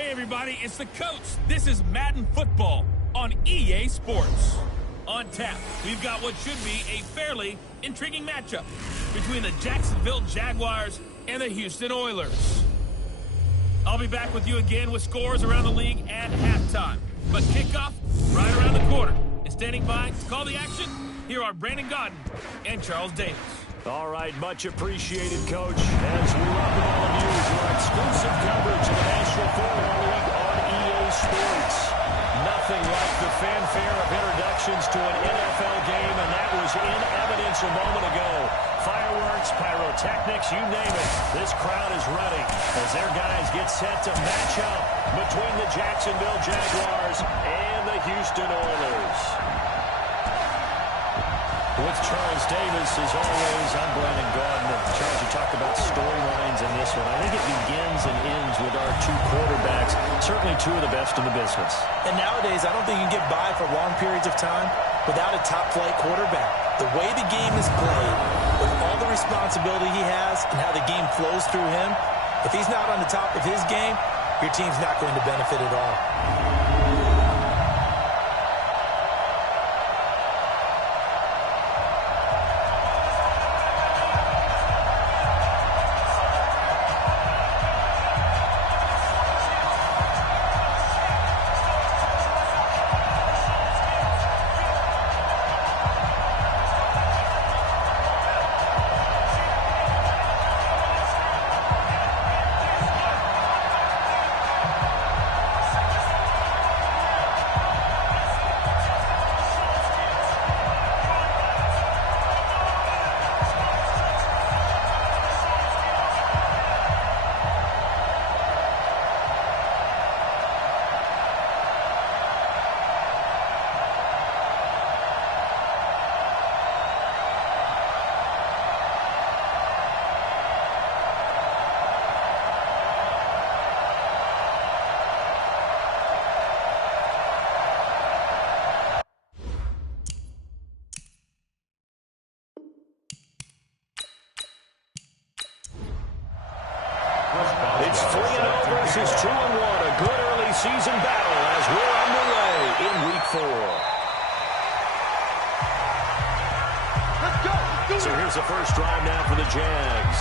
Hey everybody, it's the coach. This is Madden Football on EA Sports. On tap, we've got what should be a fairly intriguing matchup between the Jacksonville Jaguars and the Houston Oilers. I'll be back with you again with scores around the league at halftime. But kickoff right around the corner. And standing by to call the action, here are Brandon Godden and Charles Davis. All right, much appreciated, Coach. As we welcome all of you to our exclusive coverage of the National Football League on EA Sports. Nothing like the fanfare of introductions to an NFL game, and that was in evidence a moment ago. Fireworks, pyrotechnics, you name it. This crowd is ready as their guys get set to match up between the Jacksonville Jaguars and the Houston Oilers. With Charles Davis, as always, I'm Brandon Godden. Charles, you talked about storylines in this one. I think it begins and ends with our two quarterbacks, certainly two of the best in the business. And nowadays, I don't think you can get by for long periods of time without a top-flight quarterback. The way the game is played, with all the responsibility he has and how the game flows through him, if he's not on the top of his game, your team's not going to benefit at all. It's 3-0 versus 2-1. A good early season battle as we're underway in Week 4. Let's go. So here's the first drive now for the Jags.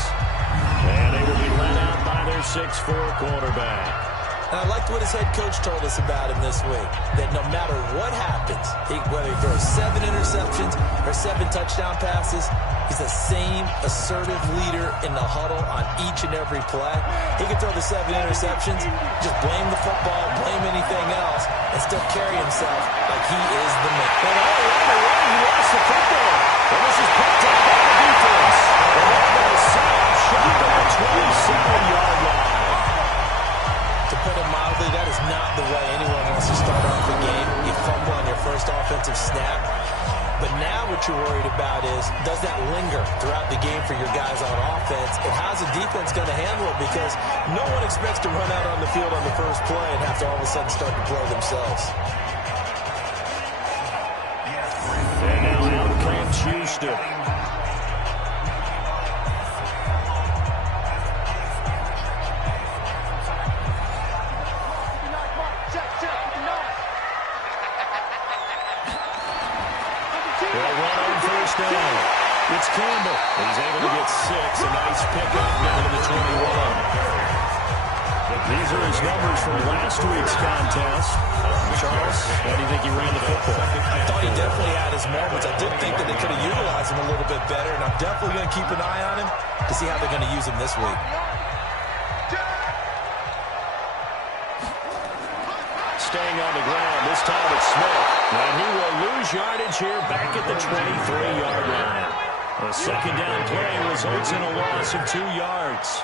And they will be led out by their 6'4 quarterback. And I liked what his head coach told us about him this week, that no matter what happens, whether he throws 7 interceptions or 7 touchdown passes, he's the same assertive leader in the huddle on each and every play. He can throw the 7 interceptions, just blame the football, blame anything else, and still carry himself like he is the man. And all along the way, he lost the football. And this is picked up by the defense. And they're going to set up shot at the 27-yard line. To put it mildly, that is not the way anyone wants to start off a game. You fumble on your first offensive snap. But now what you're worried about is, does that linger throughout the game for your guys on offense? And how's the defense going to handle it? Because no one expects to run out on the field on the first play and have to all of a sudden start to play themselves. And now out comes Houston. It's Campbell. He's able to get 6. A nice pickup down to the 21. These are his numbers from last week's contest. Charles, how do you think he ran the football? I thought he definitely had his moments. I did think that they could have utilized him a little bit better, and I'm definitely going to keep an eye on him to see how they're going to use him this week. Staying on the ground, this time it's Smith. And he will lose yardage here back at the 23-yard line. A second down play results in a loss of 2 yards.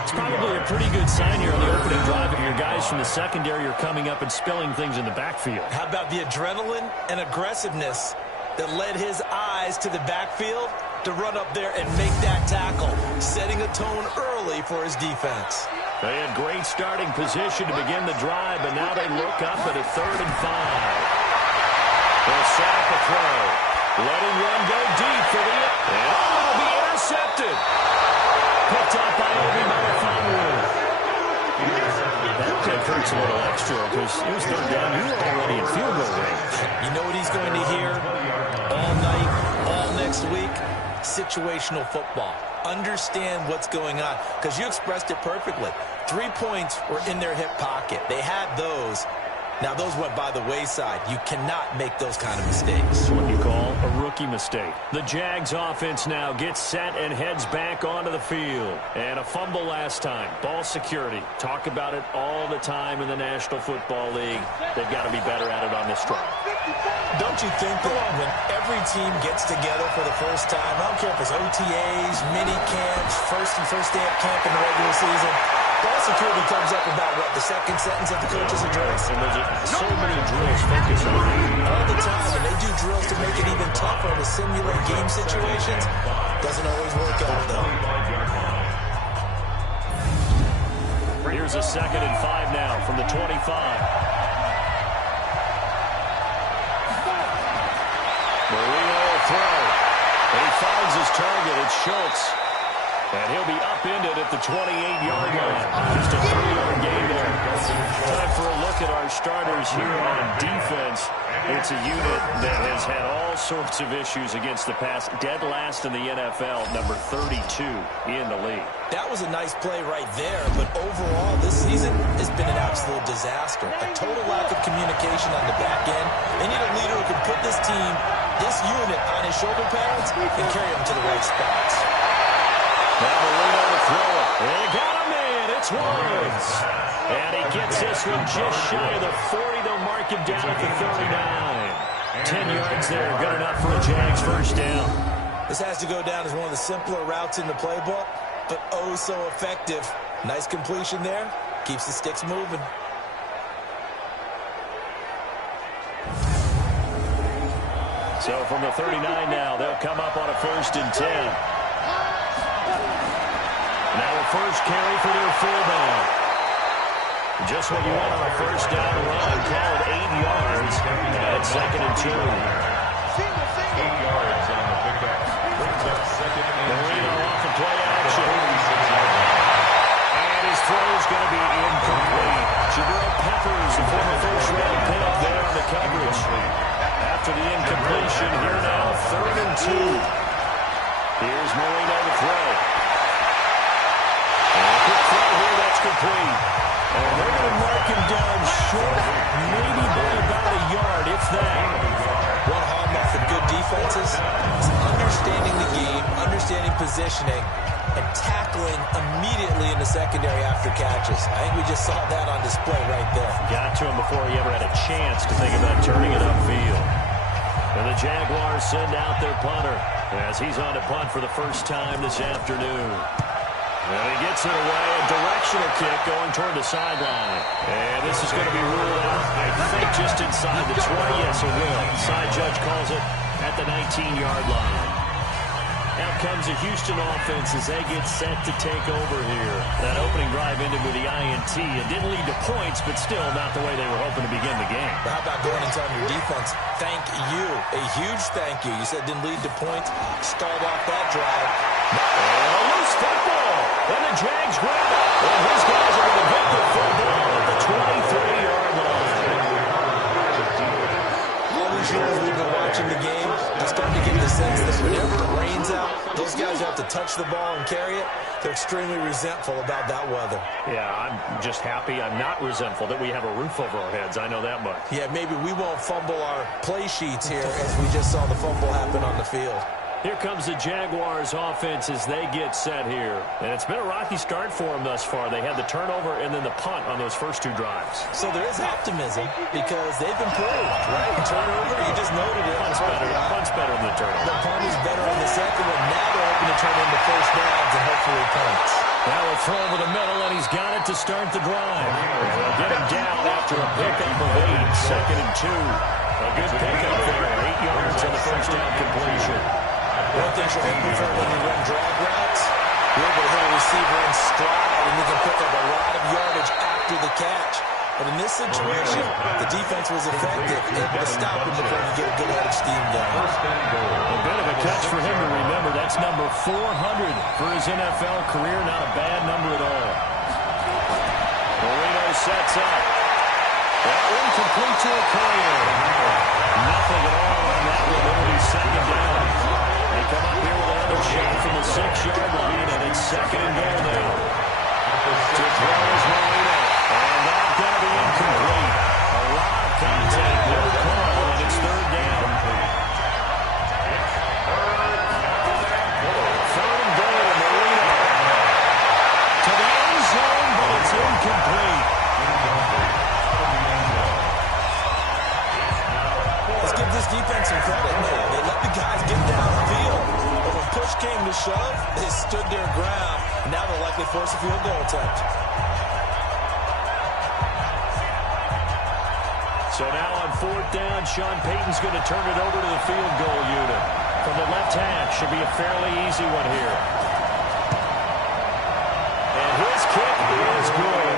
It's probably a pretty good sign here on the opening drive if your guys from the secondary are coming up and spilling things in the backfield. How about the adrenaline and aggressiveness that led his eyes to the backfield to run up there and make that tackle, setting a tone early for his defense. They had great starting position to begin the drive, but now they look up at a 3rd and 5. They'll set up a throw. Letting one go deep for the... And it'll be intercepted. Picked up by Obi Melifonwu. That could hurts a little extra because it was third down. You were already in field goal range. You know what he's going to hear all night, all next week? Situational football. Understand what's going on, because you expressed it perfectly. 3 points were in their hip pocket. They had those. Now, those went by the wayside. You cannot make those kind of mistakes. What you call a rookie mistake. The Jags offense now gets set and heads back onto the field. And a fumble last time. Ball security. Talk about it all the time in the National Football League. They've got to be better at it on this drive. Don't you think that when every team gets together for the first time, I don't care if it's OTAs, mini camps, first day of camp in the regular season, ball security comes up about, what, the second sentence of the coach's address? And there's so many drills focus on it. All the time, and they do drills to make it even tougher to simulate game situations. Doesn't always work out, though. Here's a 2nd and 5 now from the 25. Marino will throw. He finds his target. It's Schultz. And he'll be upended at the 28-yard line. Just a 3-yard gain there. Time for a look at our starters here on defense. It's a unit that has had all sorts of issues against the pass. Dead last in the NFL, number 32 in the league. That was a nice play right there, but overall this season has been an absolute disaster. A total lack of communication on the back end. They need a leader who can put this team, this unit, on his shoulder pads and carry them to the right spots. Now Marino to throw it. And he got him in. It's Woods. And he gets this one just shy of the 40. They'll mark him down at the 39. 10 yards there. Good enough for a Jags first down. This has to go down as one of the simpler routes in the playbook, but oh so effective. Nice completion there. Keeps the sticks moving. So from the 39 now, they'll come up on a 1st and 10. Now a first carry for their fullback. Just what you want on a first down run. Call it 8 yards. And 2nd and 2. 8 yards on the pickup. Brings up 2nd and 2. Marino off the play action. And his throw is going to be incomplete. Jabril Peppers, the former first-round pick there on the coverage. After the incompletion, here now, 3rd and 2. Here's Marino to throw. Quick throw here, that's complete. And they're going to mark him down short, maybe by about a yard, if that. One hallmark of good defenses is understanding the game, understanding positioning, and tackling immediately in the secondary after catches. I think we just saw that on display right there. Got to him before he ever had a chance to think about turning it upfield. And the Jaguars send out their punter as he's on to punt for the first time this afternoon. And he gets it away, a directional kick going toward the sideline. And this is going to be ruled out, I think, just inside the 20. Yes, it will. Side judge calls it at the 19-yard line. Out comes the Houston offense as they get set to take over here. That opening drive ended with the INT. It didn't lead to points, but still not the way they were hoping to begin the game. But how about going and telling your defense, thank you, a huge thank you. You said it didn't lead to points, stalled off that drive. And a loose football. And the Jags grab it. And his guys are going to get the football at the 23-yard line. All these years we've been watching the game, I'm starting to get the sense that whenever it rains out, those guys have to touch the ball and carry it. They're extremely resentful about that weather. Yeah, I'm just happy I'm not resentful that we have a roof over our heads. I know that much. Yeah, maybe we won't fumble our play sheets here as we just saw the fumble happen on the field. Here comes the Jaguars offense as they get set here. And it's been a rocky start for them thus far. They had the turnover and then the punt on those first 2 drives. So there is optimism because they've improved, right? Turnover, you just noted it. Punt's better than the turnover. The punt is better on the second one. Now they're hoping to turn into first downs and hopefully punts. Now a throw over the middle, and he's got it to start the drive. They'll get him down after a pickup of 8. 2nd and 2. A good pickup there. 8 yards on the first down completion. One thing you're hoping for when you run drag routes, you're able to hit a receiver in stride, and you can pick up a lot of yardage after the catch. But in this situation, the defense was effective, able to stop him before you get a good head of steam going. A bit of a catch for him to remember. That's number 400 for his NFL career. Not a bad number at all. Marino sets up. Incomplete to Okoye. Nothing at all on that one. It'll be second down. They come up here with another shot from the 6-yard line, and it's second and goal now. To throw is Molina, and that's going to be incomplete. A lot of contact, no call, and it's third down. Third and goal, Molina. To the end zone, but it's incomplete. Let's give this defense some credit, man. They let the guys get downfield. But when push came to shove, they stood their ground. And now they'll likely force a field goal attempt. So now on fourth down, Sean Payton's going to turn it over to the field goal unit. From the left hash, should be a fairly easy one here. And his kick is good.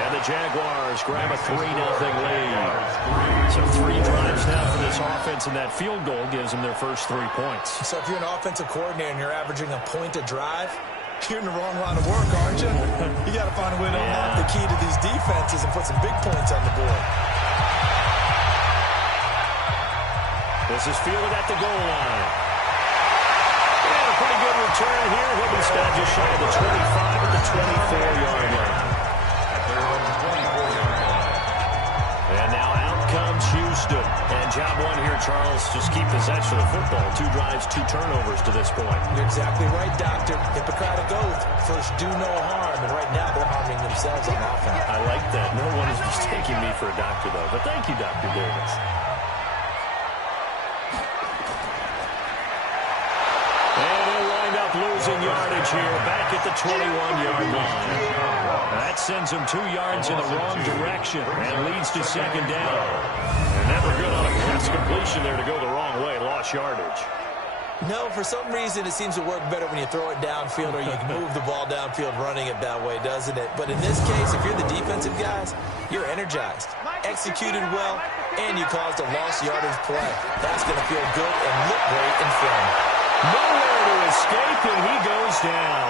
And the Jaguars grab a 3-0 lead. So 3 drives now for this offense, and that field goal gives them their first 3 points. So if you're an offensive coordinator and you're averaging a point a drive, you're in the wrong line of work, aren't you? You got to find a way to unlock the key to these defenses and put some big points on the board. This is fielded at the goal line. And a pretty good return here. He'll be stopped just shy of the 25 at the 24-yard line. And now out comes Houston. And job one here, Charles, just keep possession of the football. 2 drives, 2 turnovers to this point. You're exactly right, Doctor. Hippocratic oath. First, do no harm. And right now, they're harming themselves on offense. I like that. No one is mistaking me for a doctor, though. But thank you, Dr. Davis. And he'll wind up losing yardage here back at the 21-yard line. That sends him 2 yards in the wrong direction and leads to second down. And never good on a pass completion there to go the wrong way. Lost yardage. No, for some reason, it seems to work better when you throw it downfield or you move the ball downfield running it that way, doesn't it? But in this case, if you're the defensive guys, you're energized, executed well, and you caused a lost yardage play. That's going to feel good and look great in film. Nowhere to escape, and he goes down.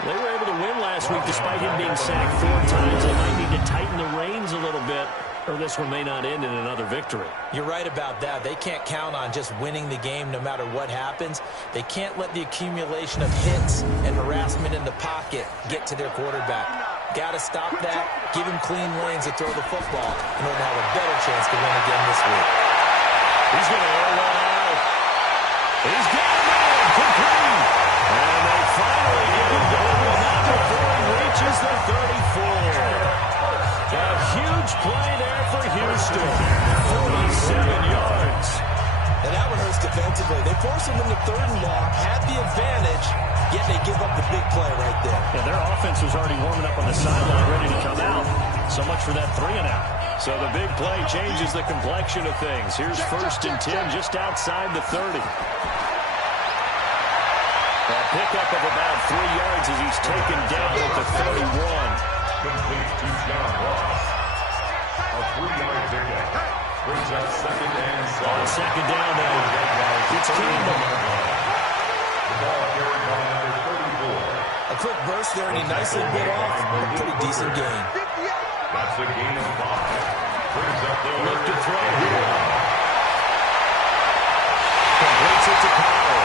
They were able to win last week despite him being sacked 4 times. They might need to tighten the reins a little bit, or this one may not end in another victory. You're right about that. They can't count on just winning the game no matter what happens. They can't let the accumulation of hits and harassment in the pocket get to their quarterback. Got to stop that, give him clean lanes to throw the football in order to have a better chance to win again this week. He's going to air one out. He's got him complete. And they finally get him going, not before he reaches the 34. A huge play there for Houston. 47 yards. And that one hurts defensively. They force him into 3rd and long, had the advantage, yet they give up the big play right there. Yeah, their offense was already warming up on the sideline, ready to come out. So much for that 3-and-out. So the big play changes the complexion of things. Here's 1st and 10 just outside the 30. A pickup of about 3 yards as he's taken down at the 31. Complete to John Ross. A 3-yard pickup. Brings up 2nd and 7. On 2nd down now. It's Campbell. The ball carried by number 34. A quick burst there, and he nicely bit off a pretty decent gain. That's a gain of 5. Brings up the Look to throw here. Completes it to Powell.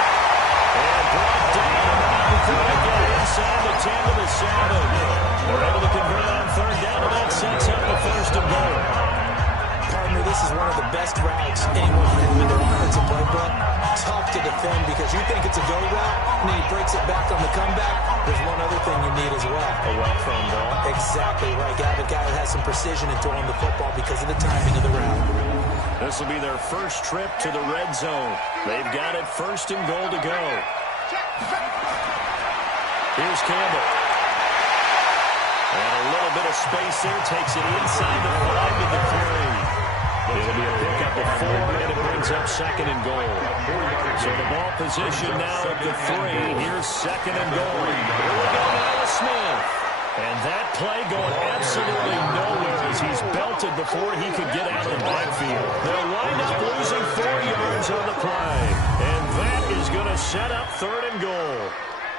And brought down before they get inside the 10 to the 7. They're able to convert on 3rd down, and that sets up the 1st and goal. Partner, this is one of the best routes anyone can do in their offensive playbook. Tough to defend because you think it's a go route, and then he breaks it back on the comeback. There's one other thing you need as well. A well-thrown ball. Exactly right. Got a guy that has some precision in throwing the football because of the timing of the route. This will be their first trip to the red zone. They've got it 1st and goal to go. Here's Campbell. And a little bit of space there. Takes it inside the 5 to the 3. It'll be a pickup of 4, and it brings up 2nd and goal. So the ball position now at the 3. Here's 2nd and goal. Here we go now to Smith. And that play going absolutely nowhere as he's belted before he could get out of the backfield. They'll wind up losing 4 yards on the play. And that is going to set up 3rd and goal.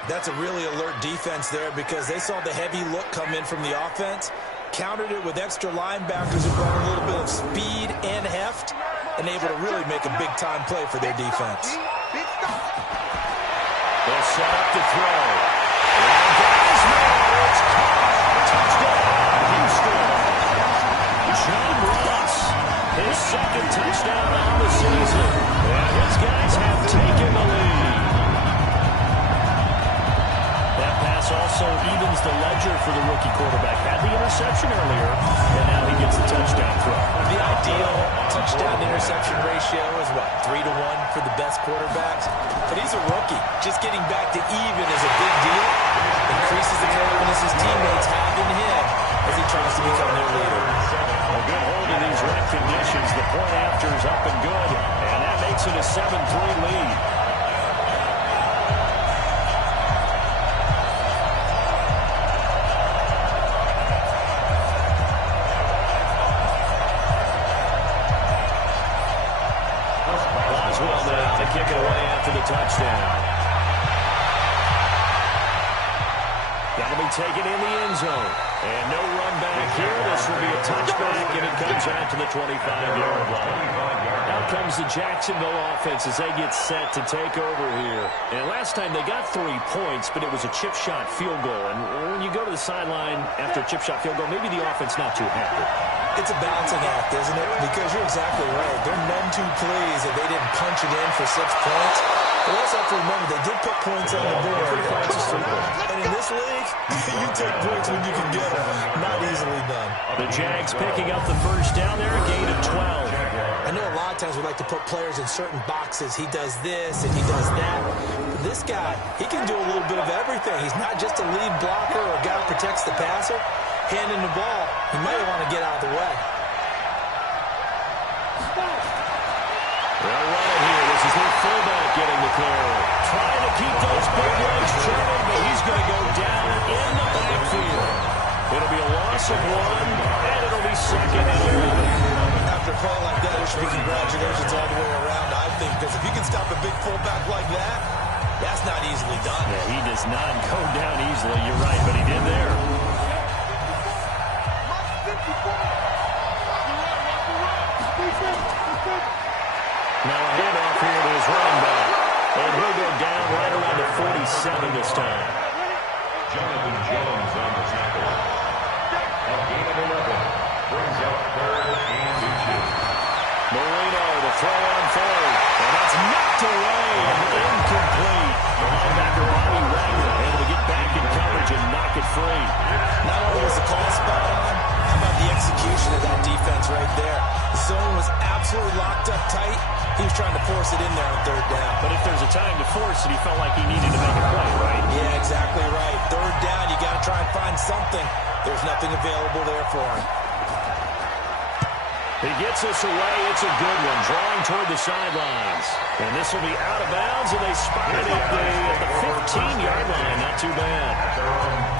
That's a really alert defense there because they saw the heavy look come in from the offense, countered it with extra linebackers who brought a little bit of speed and heft, and able to really make a big-time play for their defense. They'll set up to throw. It's caught. Touchdown, Houston. John Ross, his second touchdown on the season. And his guys have taken the lead. That pass also evens the ledger for the rookie quarterback. Had the interception earlier, and now he gets the touchdown throw. The ideal touchdown-interception ratio is, what, 3-to-1 for the best quarterbacks? But he's a rookie. Just getting back to even is a big deal. Increases the confidence his teammates have in him as he tries to become their leader. A good hold in these wet conditions. The point after is up and good, and that makes it a 7-3 lead. Boswell now to kick it away after the touchdown. That'll be taken in the end zone. And no run back here. This will be a touchback, and it comes out to the 25-yard line. Out comes the Jacksonville offense as they get set to take over here. And last time they got 3 points, but it was a chip shot field goal. And when you go to the sideline after a chip shot field goal, maybe the offense not too happy. It's a balancing act, isn't it? Because you're exactly right. They're none too pleased that they didn't punch it in for 6 points. But we also have to remember they did put points on the board. And in this league, you take points when you can get them. Not easily done. The Jags picking up the first down there, a gain of 12. I know a lot of times we like to put players in certain boxes. He does this and he does that. But this guy, he can do a little bit of everything. He's not just a lead blocker or a guy who protects the passer. Handing the ball, he might want to get out of the way. They'll run it here. This is their fullback getting the carry. Trying to keep those big legs churning, but he's going to go down in the backfield. It'll be a loss of 1, and it'll be second and 11. After a play like that, there should be congratulations all the way around, I think, because if you can stop a big fullback like that, that's not easily done. Yeah, he does not go down easily. You're right, but he did there. Now a handoff here to his running back. And he'll go down right around the 47 this time. Jonathan Jones on the tackle. A gain of 11. Brings up 3rd and inches. Marino to throw on 3rd. And that's knocked away and incomplete. The linebacker Bobby Wagner able to get back in coverage and knock it free. Not only was the call spot on, how about the execution of that defense right there? The zone was absolutely locked up tight. He was trying to force it in there on 3rd down. But if there's a time to force it, he felt like he needed to make a play, right? Yeah, exactly right. 3rd down, you got to try and find something. There's nothing available there for him. He gets us away. It's a good one. Drawing toward the sidelines. And this will be out of bounds, and they spot it at the 15-yard line. Not too bad.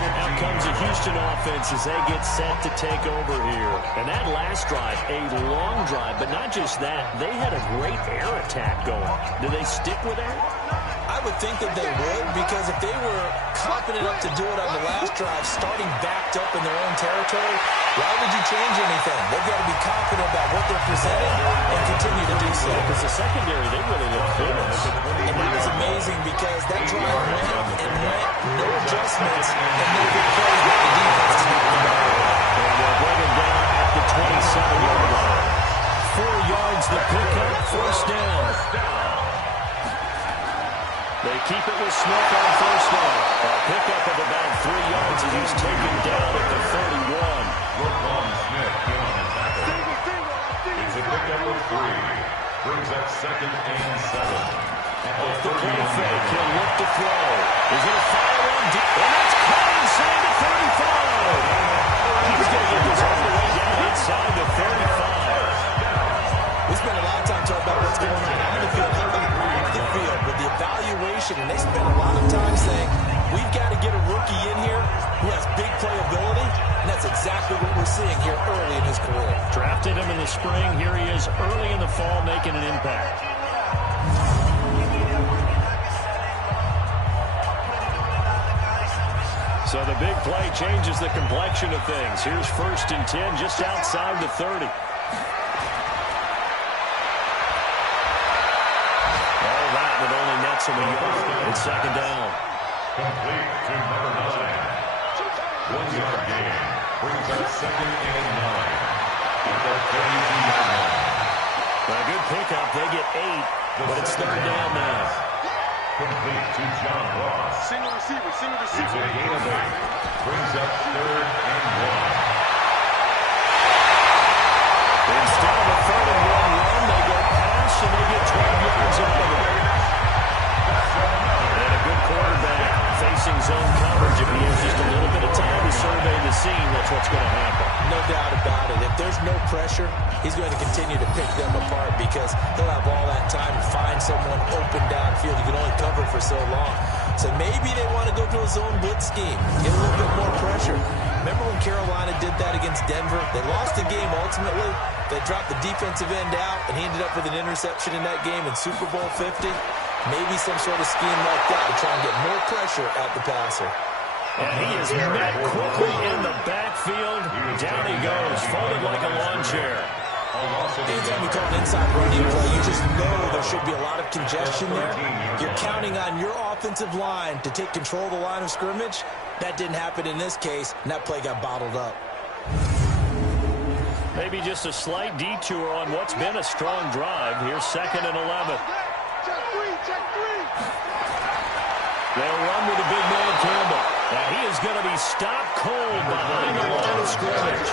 Out comes the Houston offense as they get set to take over here. And that last drive, a long drive, but not just that. They had a great air attack going. Do they stick with that? I would think that they would, because if they were confident enough to do it on the last drive, starting backed up in their own territory, why would you change anything? They've got to be confident about what they're presenting and continue to do so. Because the secondary, they really look good. And that was amazing because that drive went and went, no adjustments, and no good plays by the defense to make the ball. And they'll bring him down at the 27-yard line. 4 yards the pickup, first down. They keep it with Smith on first down. A pickup of about 3 yards as he's taken down at the 31. Roquan Smith in on the tackle. It's a pickup of 3. Brings up 2nd and 7. Off the play fake, he'll look to throw. He's going to fire one deep, and that's caught inside the 35. He's going to get this all the way down inside the 35. We spent a lot of time talking about what's going on the field. How about off the field with the evaluation? And they spent a lot of time saying, we've got to get a rookie in here who has big playability. And that's exactly what we're seeing here early in his career. Drafted him in the spring. Here he is early in the fall making an impact. So the big play changes the complexion of things. Here's 1st and 10 just outside the 30. All that with only nets in the yard. It's 2nd down. Complete to number 9. 1-yard gain. Brings up 2nd and 9. At the 32-yard line. A good pickup. They get 8, but it's 3rd down now. Complete to John Ross. Single receiver, single It's receiver. a gain of 8. Brings up 3rd and 1. Instead of a 3rd and 1 run, they go pass and they get 12 yards out of it. And a good quarterback facing zone coverage. If he has just a little bit of time to survey the scene, that's what's going to happen. No doubt about it. If there's no pressure, he's going to continue to pick them apart because he'll have all that time to find someone open downfield. You can only cover for so long. So maybe they want to go to a zone blitz scheme, get a little bit more pressure. Remember when Carolina did that against Denver? They lost the game ultimately. They dropped the defensive end out, and he ended up with an interception in that game in Super Bowl 50. Maybe some sort of scheme like that to try and get more pressure at the passer. And he is met quickly in the backfield. Down he goes, folded like a lawn chair. Anytime you call an inside running play, you just know there should be a lot of congestion there. You're counting on your offensive line to take control of the line of scrimmage. That didn't happen in this case, and that play got bottled up. Maybe just a slight detour on what's been a strong drive. Here's 2nd and 11. Check three. They'll run with a big man, Campbell. Now he is going to be stopped cold behind the line of scrimmage.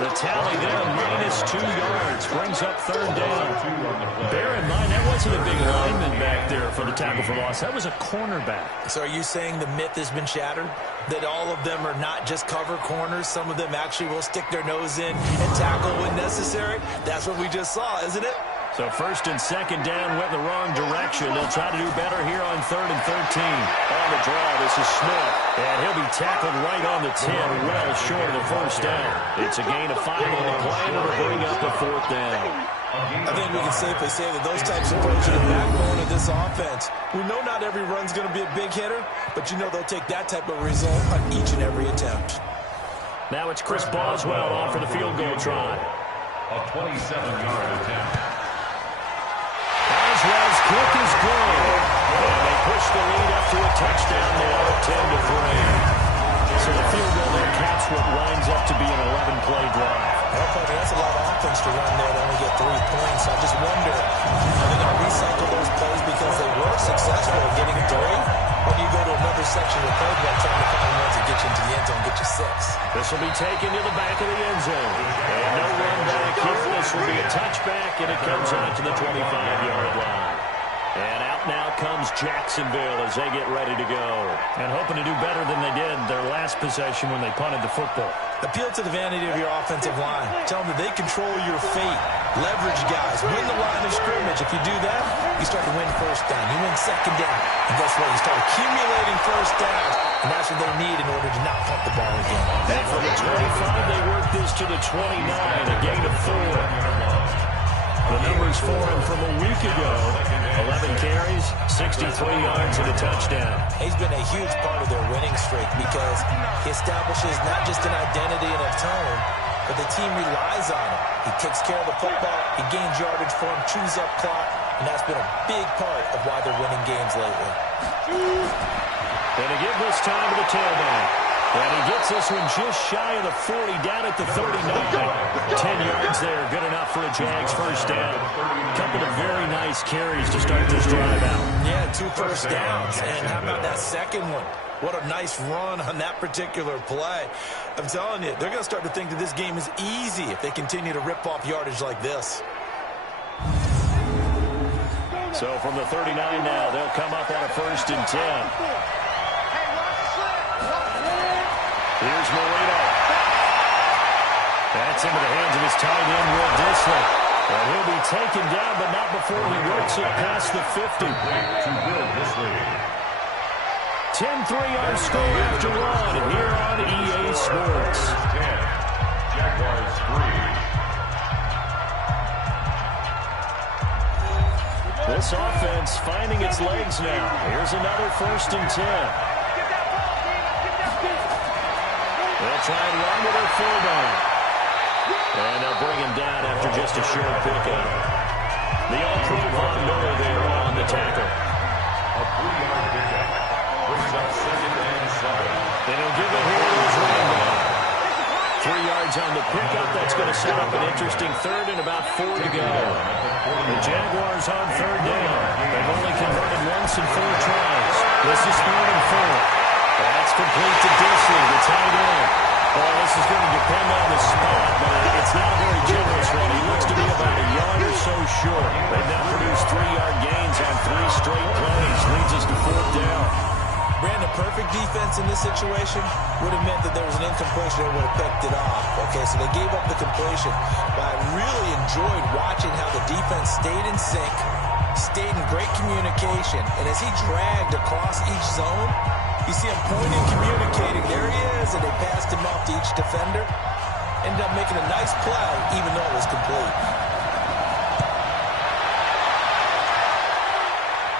The tally there, -2 yards, brings up 3rd down. Bear in mind, that wasn't a big lineman back there for the tackle for loss. That was a cornerback. So are you saying the myth has been shattered? That all of them are not just cover corners? Some of them actually will stick their nose in and tackle when necessary? That's what we just saw, isn't it? So 1st and 2nd down went the wrong direction. They'll try to do better here on 3rd and 13. On the draw, this is Smith. And he'll be tackled right on the 10, well short of the 1st down. It's a gain of 5 on the play, and it'll bring up a 4th down. I think we can safely say that those types of plays are the backbone of this offense. We know not every run's going to be a big hitter, but you know they'll take that type of result on each and every attempt. Now it's Chris Boswell on for the field goal try. A 27-yard attempt. Boswell's kick is good. And they push the lead up to a touchdown now, 10-3. So the field goal there caps what winds up to be an 11-play drive. Well, Coach, that's a lot of offense to run there to only get 3 points. I just wonder, are they going to recycle those plays because they were successful at getting 3? Or do you go to another section of the playbook trying to find ones that get you into the end zone, get you 6? This will be taken to the back of the end zone. And no run back here. This will be a touchback, and it comes out to the 25-yard line. And out now comes Jacksonville as they get ready to go. And hoping to do better than they did their last possession when they punted the football. Appeal to the vanity of your offensive line. Tell them that they control your fate. Leverage guys. Win the line of scrimmage. If you do that, you start to win 1st down. You win 2nd down. And guess what? You start accumulating 1st downs. And that's what they need in order to not pump the ball again. And from the 25, they work this to the 29, a gain of 4. The numbers for him from a week ago, 11 carries, 63 yards, and a touchdown. He's been a huge part of their winning streak because he establishes not just an identity and a tone, but the team relies on him. He takes care of the football, he gains yardage for him, chews up clock, and that's been a big part of why they're winning games lately. And to give this time to the tailback. And he gets this one just shy of the 40, down at the 39. 10 yards there, good enough for a Jags 1st down. A couple of very nice carries to start this drive out. Yeah, 2 first downs. And how about that second one? What a nice run on that particular play. I'm telling you, they're going to start to think that this game is easy if they continue to rip off yardage like this. So from the 39 now, they'll come up on a 1st and 10. Here's Marino. That's into the hands of his tight end, Will Dissly. And he'll be taken down, but not before he works it past the 50. To Will Dissly. 10-3 our score after one here on EA Sports. 10. Jaguars 3. This offense finding its legs now. Here's another 1st and 10. They'll try and run with their fullback. And they'll bring him down after just a short pickup. The All-Pro Von Miller there on the tackle. A 3-yard pickup. Brings up 2nd and 7. And he'll give it here to his running back. 3 yards on the pickup. That's going to set up an interesting third and about 4 to go. The Jaguars on third down. They've only converted once in 4 tries. This is 3rd and 4. That's complete to Disley, the tight end. Well, this is going to depend on the spot, but it's not a very generous one. He looks to be about a yard or so short. They've now produced 3-yard gains on 3 straight plays. Leads us to 4th down. Brandon, perfect defense in this situation would have meant that there was an incompletion that would have picked it off. Okay, so they gave up the completion. But I really enjoyed watching how the defense stayed in sync, stayed in great communication, and as he dragged across each zone, you see him pointing, communicating. There he is, and they passed him off to each defender. Ended up making a nice play, even though it was complete.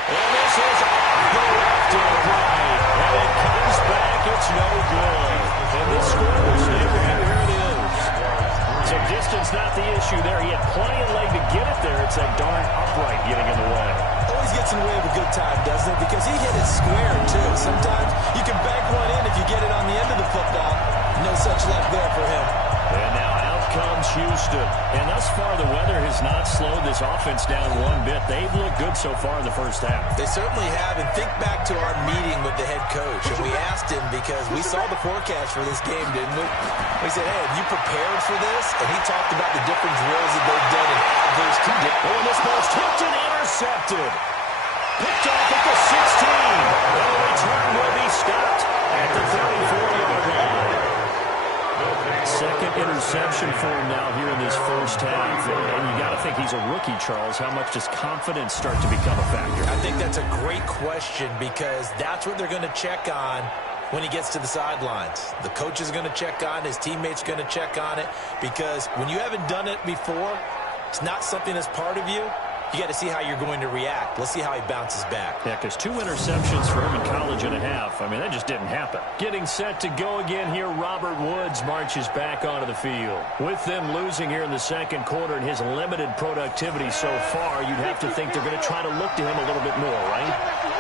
And this is off the left and right. And it comes back. It's no good. And this score will stay right where it is. So distance not the issue there. He had plenty of leg to get it there. It's that darn upright getting in the way. Always gets in the way of a good time, doesn't it? Because he hit it square, too. Sometimes you can bank one in if you get it on the end of the football. No such luck there for him. And now out comes Houston. And thus far, the weather has not slowed this offense down one bit. They've looked good so far in the first half. They certainly have. And think back to our meeting with the head coach. And we asked him, because we saw the forecast for this game, didn't we? We said, hey, have you prepared for this? And he talked about the different drills that they've done in adverse conditions. Oh, and this ball's tipped and intercepted. Picked off at the 16. And the return will be stopped at the 34-yard line. Second interception for him now here in this first half. And you got to think he's a rookie, Charles. How much does confidence start to become a factor? I think that's a great question, because that's what they're going to check on when he gets to the sidelines. The coach is going to check on it. His teammates are going to check on it, because when you haven't done it before, it's not something that's part of you. You got to see how you're going to react. Let's see how he bounces back. Yeah, because 2 interceptions for him in college and a half. I mean, that just didn't happen. Getting set to go again here, Robert Woods marches back onto the field. With them losing here in the second quarter and his limited productivity so far, you'd have to think they're going to try to look to him a little bit more, right?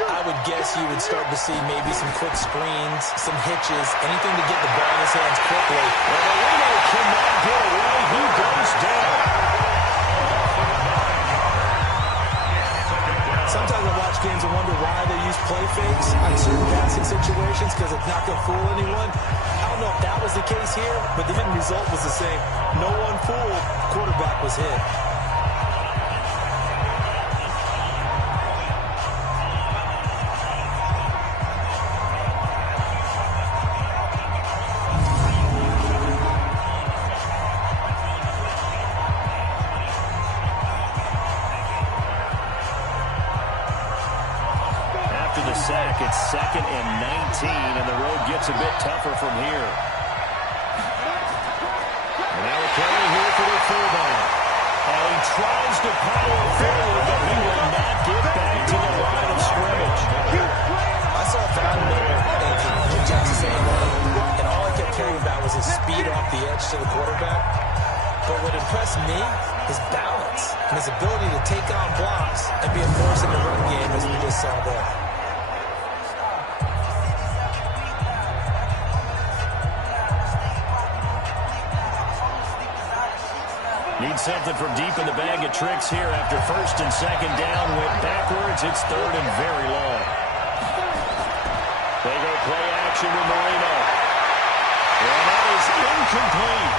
I would guess you would start to see maybe some quick screens, some hitches, anything to get the ball in his hands quickly. And Marino cannot get away. He goes down. Sometimes I watch games and wonder why they use play fakes on certain passing situations, because it's not going to fool anyone. I don't know if that was the case here, but the end result was the same. No one fooled. Quarterback was hit. Sack. It's 2nd and 19, and the road gets a bit tougher from here. And now a carry here for the fullback. And he tries to power forward, but he will not get back to the line of scrimmage. I saw Von Miller in Texas A&M, and all I kept hearing about was his speed off the edge to the quarterback. But what impressed me, his balance, and his ability to take on blocks and be a force in the run game, as we just saw there. Need something from deep in the bag of tricks here after 1st and 2nd down. Went backwards. It's 3rd and very long. They go play action with Marino. And that is incomplete.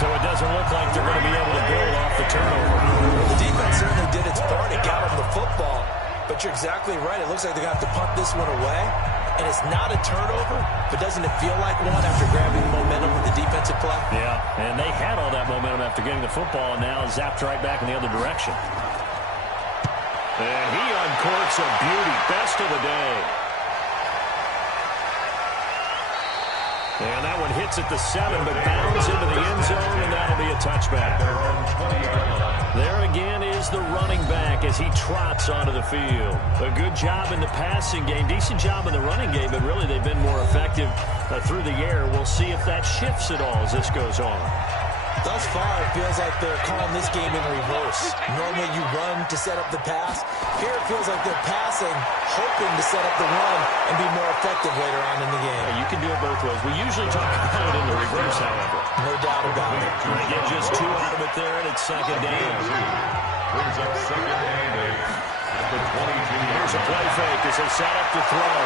So it doesn't look like they're going to be able to build off the turnover. Well, the defense certainly did its part. It got them the football. But you're exactly right. It looks like they're going to have to punt this one away. And it's not a turnover, but doesn't it feel like one after grabbing momentum with the defensive play? Yeah, and they had all that momentum after getting the football, and now zapped right back in the other direction. And he uncorks a beauty. Best of the day. And that one hits at the 7, but bounds into the end zone, and that'll be a touchback. There again is the running back as he trots onto the field. A good job in the passing game, decent job in the running game, but really they've been more effective through the air. We'll see if that shifts at all as this goes on. Thus far, it feels like they're calling this game in reverse. Normally you run to set up the pass. Here it feels like they're passing, hoping to set up the run and be more effective later on in the game. You can do it both ways. We usually talk about it in the reverse, however. No doubt about it. They get just 2 out of it there, and it's second down. Brings up second and 8 at the 22. Here's a play fake as they set up to throw.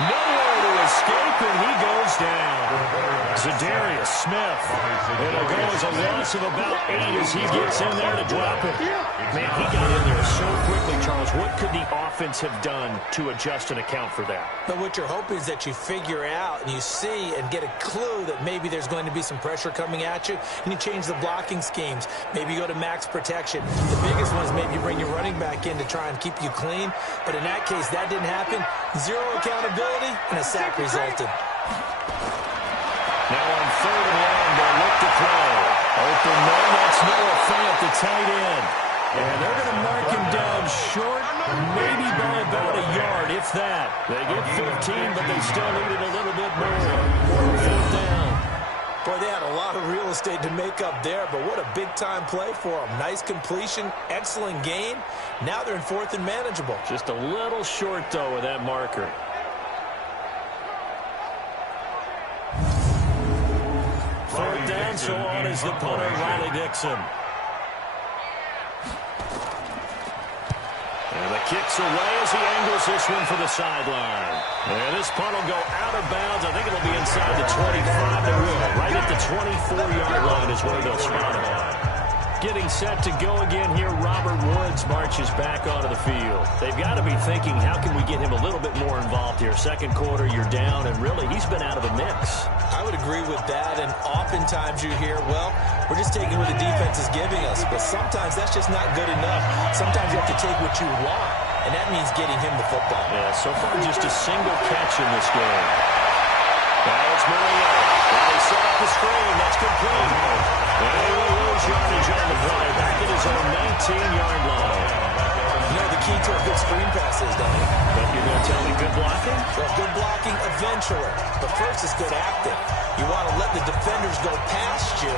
Nowhere to escape, and he goes down. Zadarius Smith. It'll go as a loss of about 8 as he gets in there to drop it. Man, he got in there so quickly, Charles. What could the offense have done to adjust and account for that? But what you're hoping is that you figure out and you see and get a clue that maybe there's going to be some pressure coming at you, and you change the blocking schemes. Maybe you go to max protection. The biggest one is maybe you bring your running back in to try and keep you clean. But in that case, that didn't happen. Zero accountability, and a sack resulted. Now on 3rd and long, they'll look to throw. Open man, that's Noah Fant, the tight end. And they're going to mark him down short, maybe by about a yard, if that. They get 15, but they still needed a little bit more. 4th down. Boy, they had a lot of real estate to make up there, but what a big-time play for them. Nice completion, excellent gain. Now they're in 4th and manageable. Just a little short, though, with that marker. Third down, so on is the punter, Riley Dixon. And the kick's away as he angles this one for the sideline. And this punt will go out of bounds. I think it'll be inside the 25. It will. Right at the 24-yard line is where they'll spot it. Getting set to go again here, Robert Woods marches back onto the field. They've got to be thinking, how can we get him a little bit more involved here? Second quarter, you're down, and really, he's been out of the mix. I would agree with that, and oftentimes you hear, well, we're just taking what the defense is giving us, but sometimes that's just not good enough. Sometimes you have to take what you want, and that means getting him the football. Yeah, so far just a single catch in this game. Now it's Murillo. Now they set up the screen. That's complete. And he will lose yardage on the play. Back at his own 19-yard line. You know the key to a good screen pass is, Danny? But you're going to tell me good blocking? Well, good blocking eventually. But first is good acting. You want to let the defenders go past you,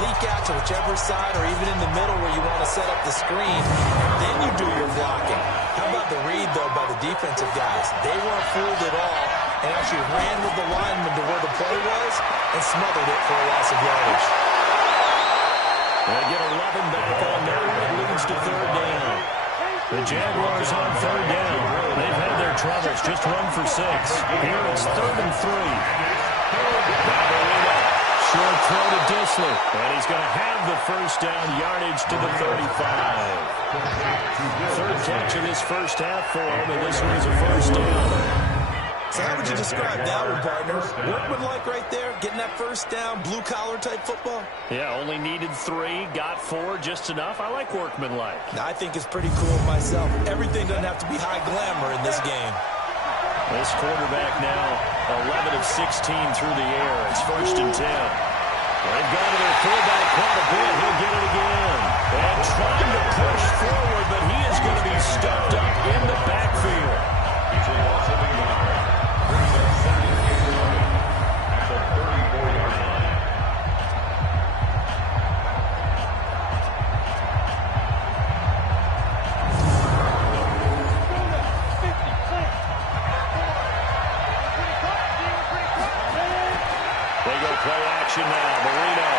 leak out to whichever side or even in the middle where you want to set up the screen, and then you do your blocking. How about the read, though, by the defensive guys? They weren't fooled at all and actually ran with the lineman to where the play was and smothered it for a loss of yardage. They get 11 back on that one. It leads to 3rd down. The Jaguars on 3rd down. They've had their troubles. Just 1 for 6. Here it's 3rd and 3. Ballerina. Short throw to Disley. And he's going to have the first down yardage to the 35. 3rd catch of this first half for him, and this one's a first down. So how would you describe that one, partner? Workman-like right there, getting that first down, blue-collar type football? Yeah, only needed 3, got 4, just enough. I like workman-like. I think it's pretty cool myself. Everything doesn't have to be high glamour in this game. This quarterback now 11 of 16 through the air. It's 1st and 10. They've gone to their fullback quite a bit. He'll get it again. And trying to push forward, but he is going to be stuffed up in the backfield. It's a loss of a yard. Brings up second and 11 at the 34-yard line. They go play action now. Marino.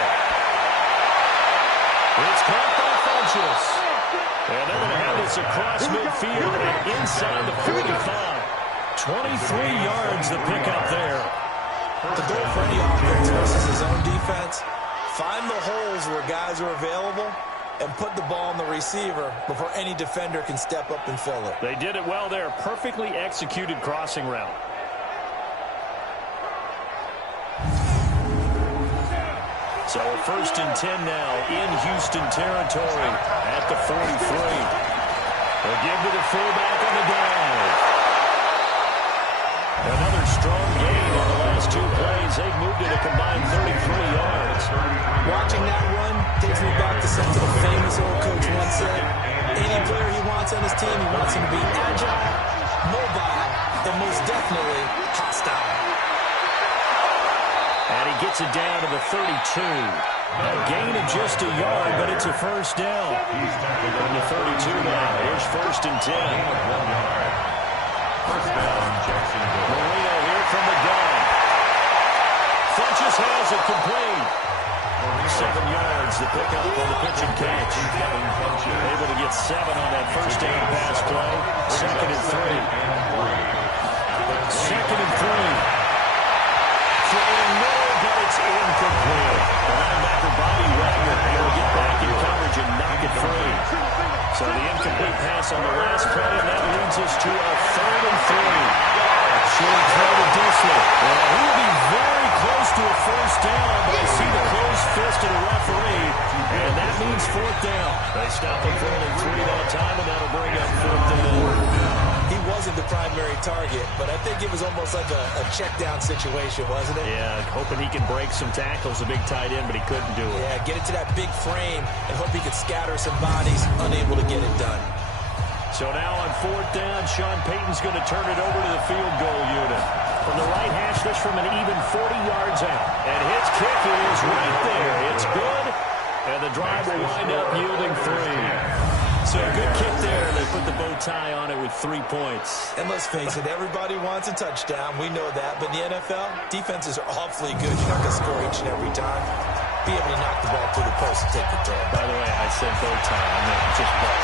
It's caught by Funchess. And they're going to have this across midfield and inside the 45. 23 yards the pickup there. The goal for any offense versus his own defense, find the holes where guys are available and put the ball on the receiver before any defender can step up and fill it. They did it well there. Perfectly executed crossing route. So 1st and 10 now in Houston territory at the 43. They'll give to the fullback on the drive. Another strong gain on the last 2 plays. They've moved improved at a combined 33 yards. Watching that run takes me back to something a famous old coach once said. Any player he wants on his team, he wants him to be agile, mobile, and most definitely hostile. And he gets it down to the 32. A gain of just a yard, but it's a first down. From the 32 now, here's 1st and 10. First down, Jacksonville. Marino here from the gun. Funches has it complete. 7 yards to pick up on the pitch and catch. Able to get 7 on that first down pass play. 2nd and 3. 2nd and 3. Throwing no, but it's incomplete. The linebacker Bobby Wagner able to get back in coverage and knock it free. So the incomplete pass on the last play, and that leads us to a 3rd and 3. Short throw to Dissler. Well, he will be very close to a first down, but I see the closed fist of the referee, and that means 4th down. They stop him for only 3 that time, and that'll bring up 4th down. He wasn't the primary target, but I think it was almost like a check down situation, wasn't it? Yeah, hoping he can break some tackles, a big tight end, but he couldn't do it. Yeah, get it to that big frame and hope he could scatter some bodies, unable to get it done. So now on 4th down, Sean Payton's going to turn it over to the field goal unit. From the right hash, this from an even 40 yards out. And his kick is right there. It's good, and the drive will wind up yielding 3. So a good kick there. They put the bow tie on it with 3 points. And let's face it, everybody wants a touchdown. We know that. But in the NFL, defenses are awfully good. You're not going to score each and every time. Be able to knock the ball through the post and take the throw. By the way, I said bow tie. I meant just bow.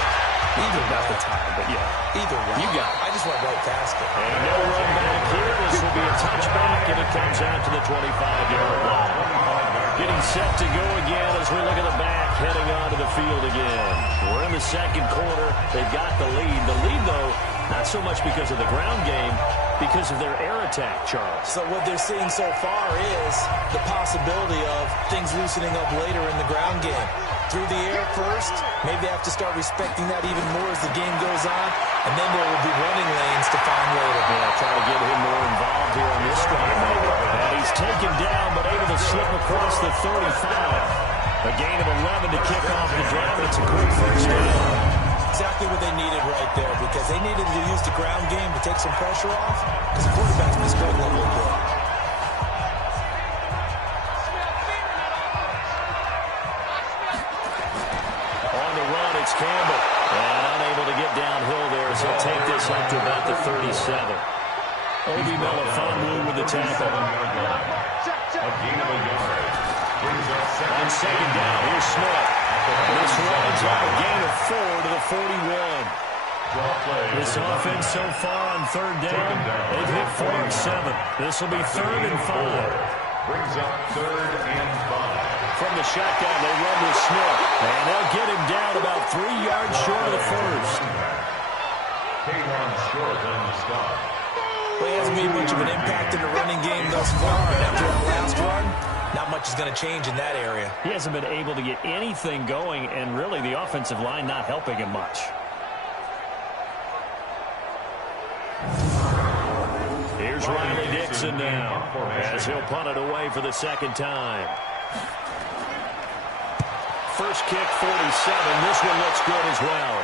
Either about the time, but yeah. Either way. You got it. I just went right past it. And no run back here. This will be a touchback, and it comes out to the 25-yard line. Getting set to go again as we look at the back, heading onto the field again. We're in the 2nd quarter. They've got the lead. The lead, though, not so much because of the ground game, because of their air attack, Charles. So what they're seeing so far is the possibility of things loosening up later in the ground game. Through the air first, maybe they have to start respecting that even more as the game goes on, and then there will be running lanes to find later. Yeah, try to get him more involved here on this drive, maybe. And he's taken down, but able to slip across the 35. A gain of 11 to kick off the drive. It's a quick first down. Exactly what they needed right there, because they needed to use the ground game to take some pressure off, because the quarterback's been struggling a little bit. On the run, it's Campbell. And unable to get downhill there, so he'll take this up to about the 37. Obi Melifonwu with the tackle. A gain of a yard. Brings up On 2nd down, here's Smith. And this runs up a gain of 4 to the 41. This offense so far on 3rd down, they've hit 4 of 7. This will be 3rd and 5. Brings up 3rd and 5. From the shotgun, they run with Smith. And they'll get him down about 3 yards short of the first. K1 short on the stop. Well, he hasn't made much of an impact in the running game thus far. And after that last run, not much is going to change in that area. He hasn't been able to get anything going, and really the offensive line not helping him much. Here's Riley Dixon now, as he'll punt it away for the 2nd time. First kick, 47. This one looks good as well.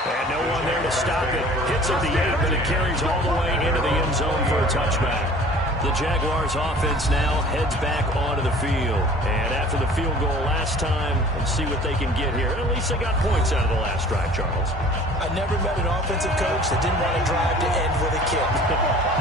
And no one there to stop it. Hits at the 8, but it carries all the way into the end zone for a touchback. The Jaguars offense now heads back onto the field. And after the field goal last time, let's see what they can get here. At least they got points out of the last drive, Charles. I never met an offensive coach that didn't want a drive to end with a kick.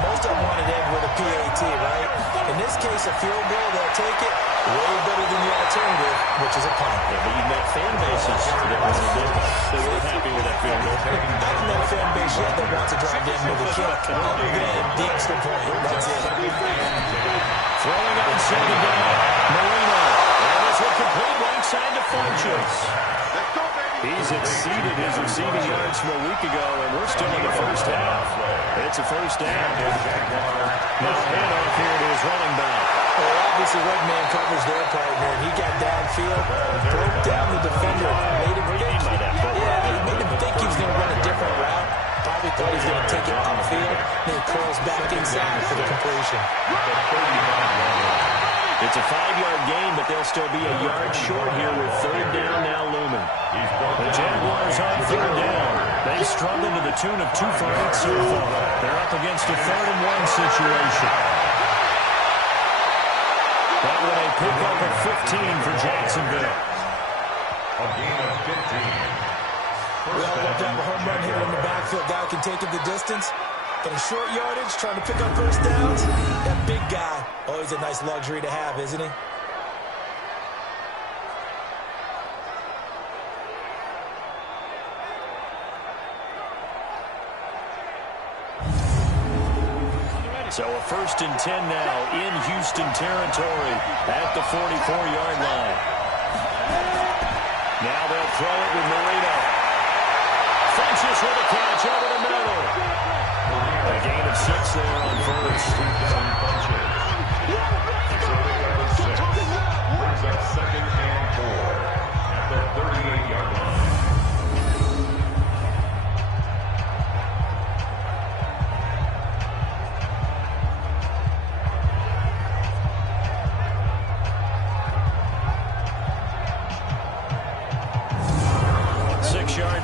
Most of them wanted to end with a PAT, right? In this case, a field goal, they'll take it. Way better than the alternative, which is a punt. Yeah, but you've met fan bases that weren't happy with that field goal. I haven't met a fan base yet that wants to drive to end with a kick, other than the extra point. That's it. Throwing on 2nd down. Marino. And this will complete right side to Funches. He's exceeded his receiving yards from a week ago, and we're still in the first half. It's a first down. Now handoff here to his running back. Well, obviously, red man covers their partner, and he got downfield, broke down the defender, made him think. He made him think he was going to run a different route. Probably thought he was going to take it upfield, then he curls back back inside for the completion. It's a 5-yard gain, but they'll still be a yard short here with third down now looming. The Jaguars on third down. They've struggled to the tune of 2 for 8 so far. They're up against a 3rd-and-1 situation. That one a pickup of 15 for Jacksonville. A gain of 15. We all love to have a home run hitter in the backfield. Guy can take it the distance. But in short yardage, trying to pick up first downs, that big guy, always a nice luxury to have, isn't he? So a 1st and 10 now in Houston territory at the 44-yard line. Now they'll throw it with Marino. Funches with a catch over the middle. A gain of 6 there on first. Brings up 2nd and 4 at the 38-yard line.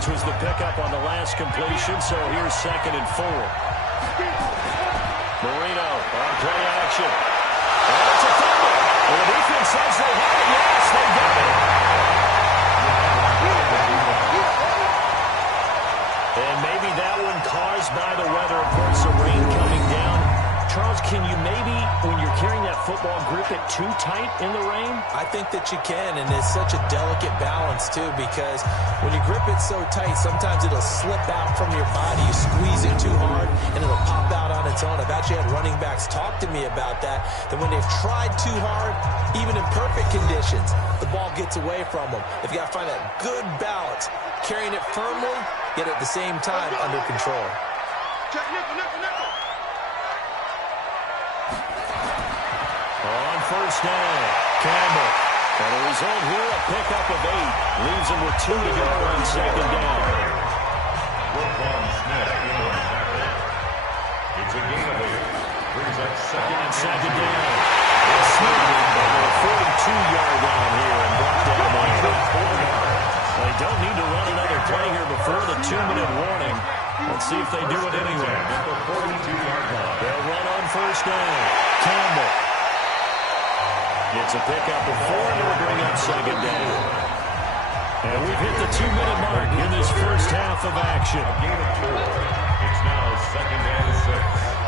Was the pickup on the last completion, so here's 2nd and 4. Marino on play action. And it's a fumble. And the defense says they have it. Yes, they got it. And maybe that one caused by the weather, of course, the rain coming down. Charles, can you maybe, when you're carrying that football, grip it too tight in the rain? I think that you can, and it's such a delicate balance, too, because when you grip it so tight, sometimes it'll slip out from your body. You squeeze it too hard, and it'll pop out on its own. I've actually had running backs talk to me about that when they've tried too hard, even in perfect conditions, the ball gets away from them. They've got to find that good balance, carrying it firmly, yet at the same time under control. Check nickel, nickel, nickel. On first down, Campbell. And a result here, a pickup of 8. Leaves him with 2 to go on 2nd down. Roquan Smith in on tackle. It's a gain of 8. Brings up 2nd down. It's Smith over a 42-yard line here and brought down there. They don't need to run another play here before the 2-minute warning. Let's see if they do it anyway. At the 42-yard line. They'll run on first down. Campbell. It's a pickup of 4 and it'll bring up 2nd down. And we've hit the 2-minute mark in this first half of action. A gain of 4. It's now 2nd and 6.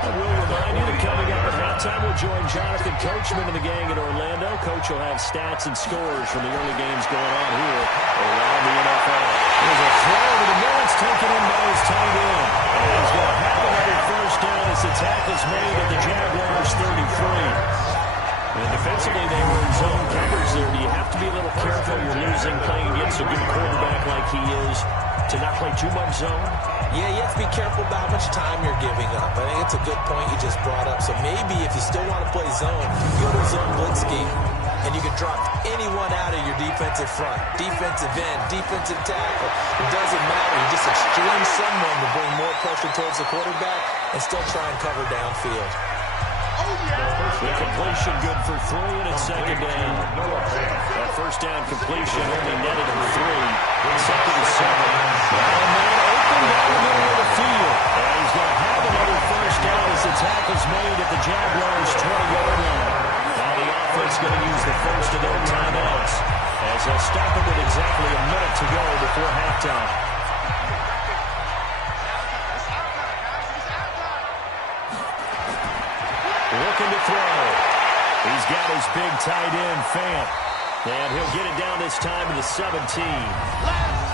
I will remind you that coming up at halftime, we'll join Jonathan Coachman and the gang in Orlando. Coach will have stats and scores from the early games going on here around the NFL. There's a throw to the middle. It's taken in by his tight end. And he's going to have another first down as the tackle's made at the Jaguars' 33. And defensively, they were in zone coverage there. Do you have to be a little careful? You're losing playing against a good quarterback like he is to not play too much zone? Yeah, you have to be careful about how much time you're giving up. I think it's a good point you just brought up. So maybe if you still want to play zone, go to zone blitz scheme, and you can drop anyone out of your defensive front, defensive end, defensive tackle. It doesn't matter. You just exchange someone to bring more pressure towards the quarterback and still try and cover downfield. The completion good for 3, and it's 2nd down. That first down completion only netted him 3. 2nd and 7. Now a man open down the middle of the field. And he's going to have another first down as the tackle's made at the Jaguars' 20-yard line. Now the offense going to use the first of their timeouts as they'll stop it with exactly a minute to go before halftime. Looking to throw. He's got his big tight end, Fant. And he'll get it down this time to the 17.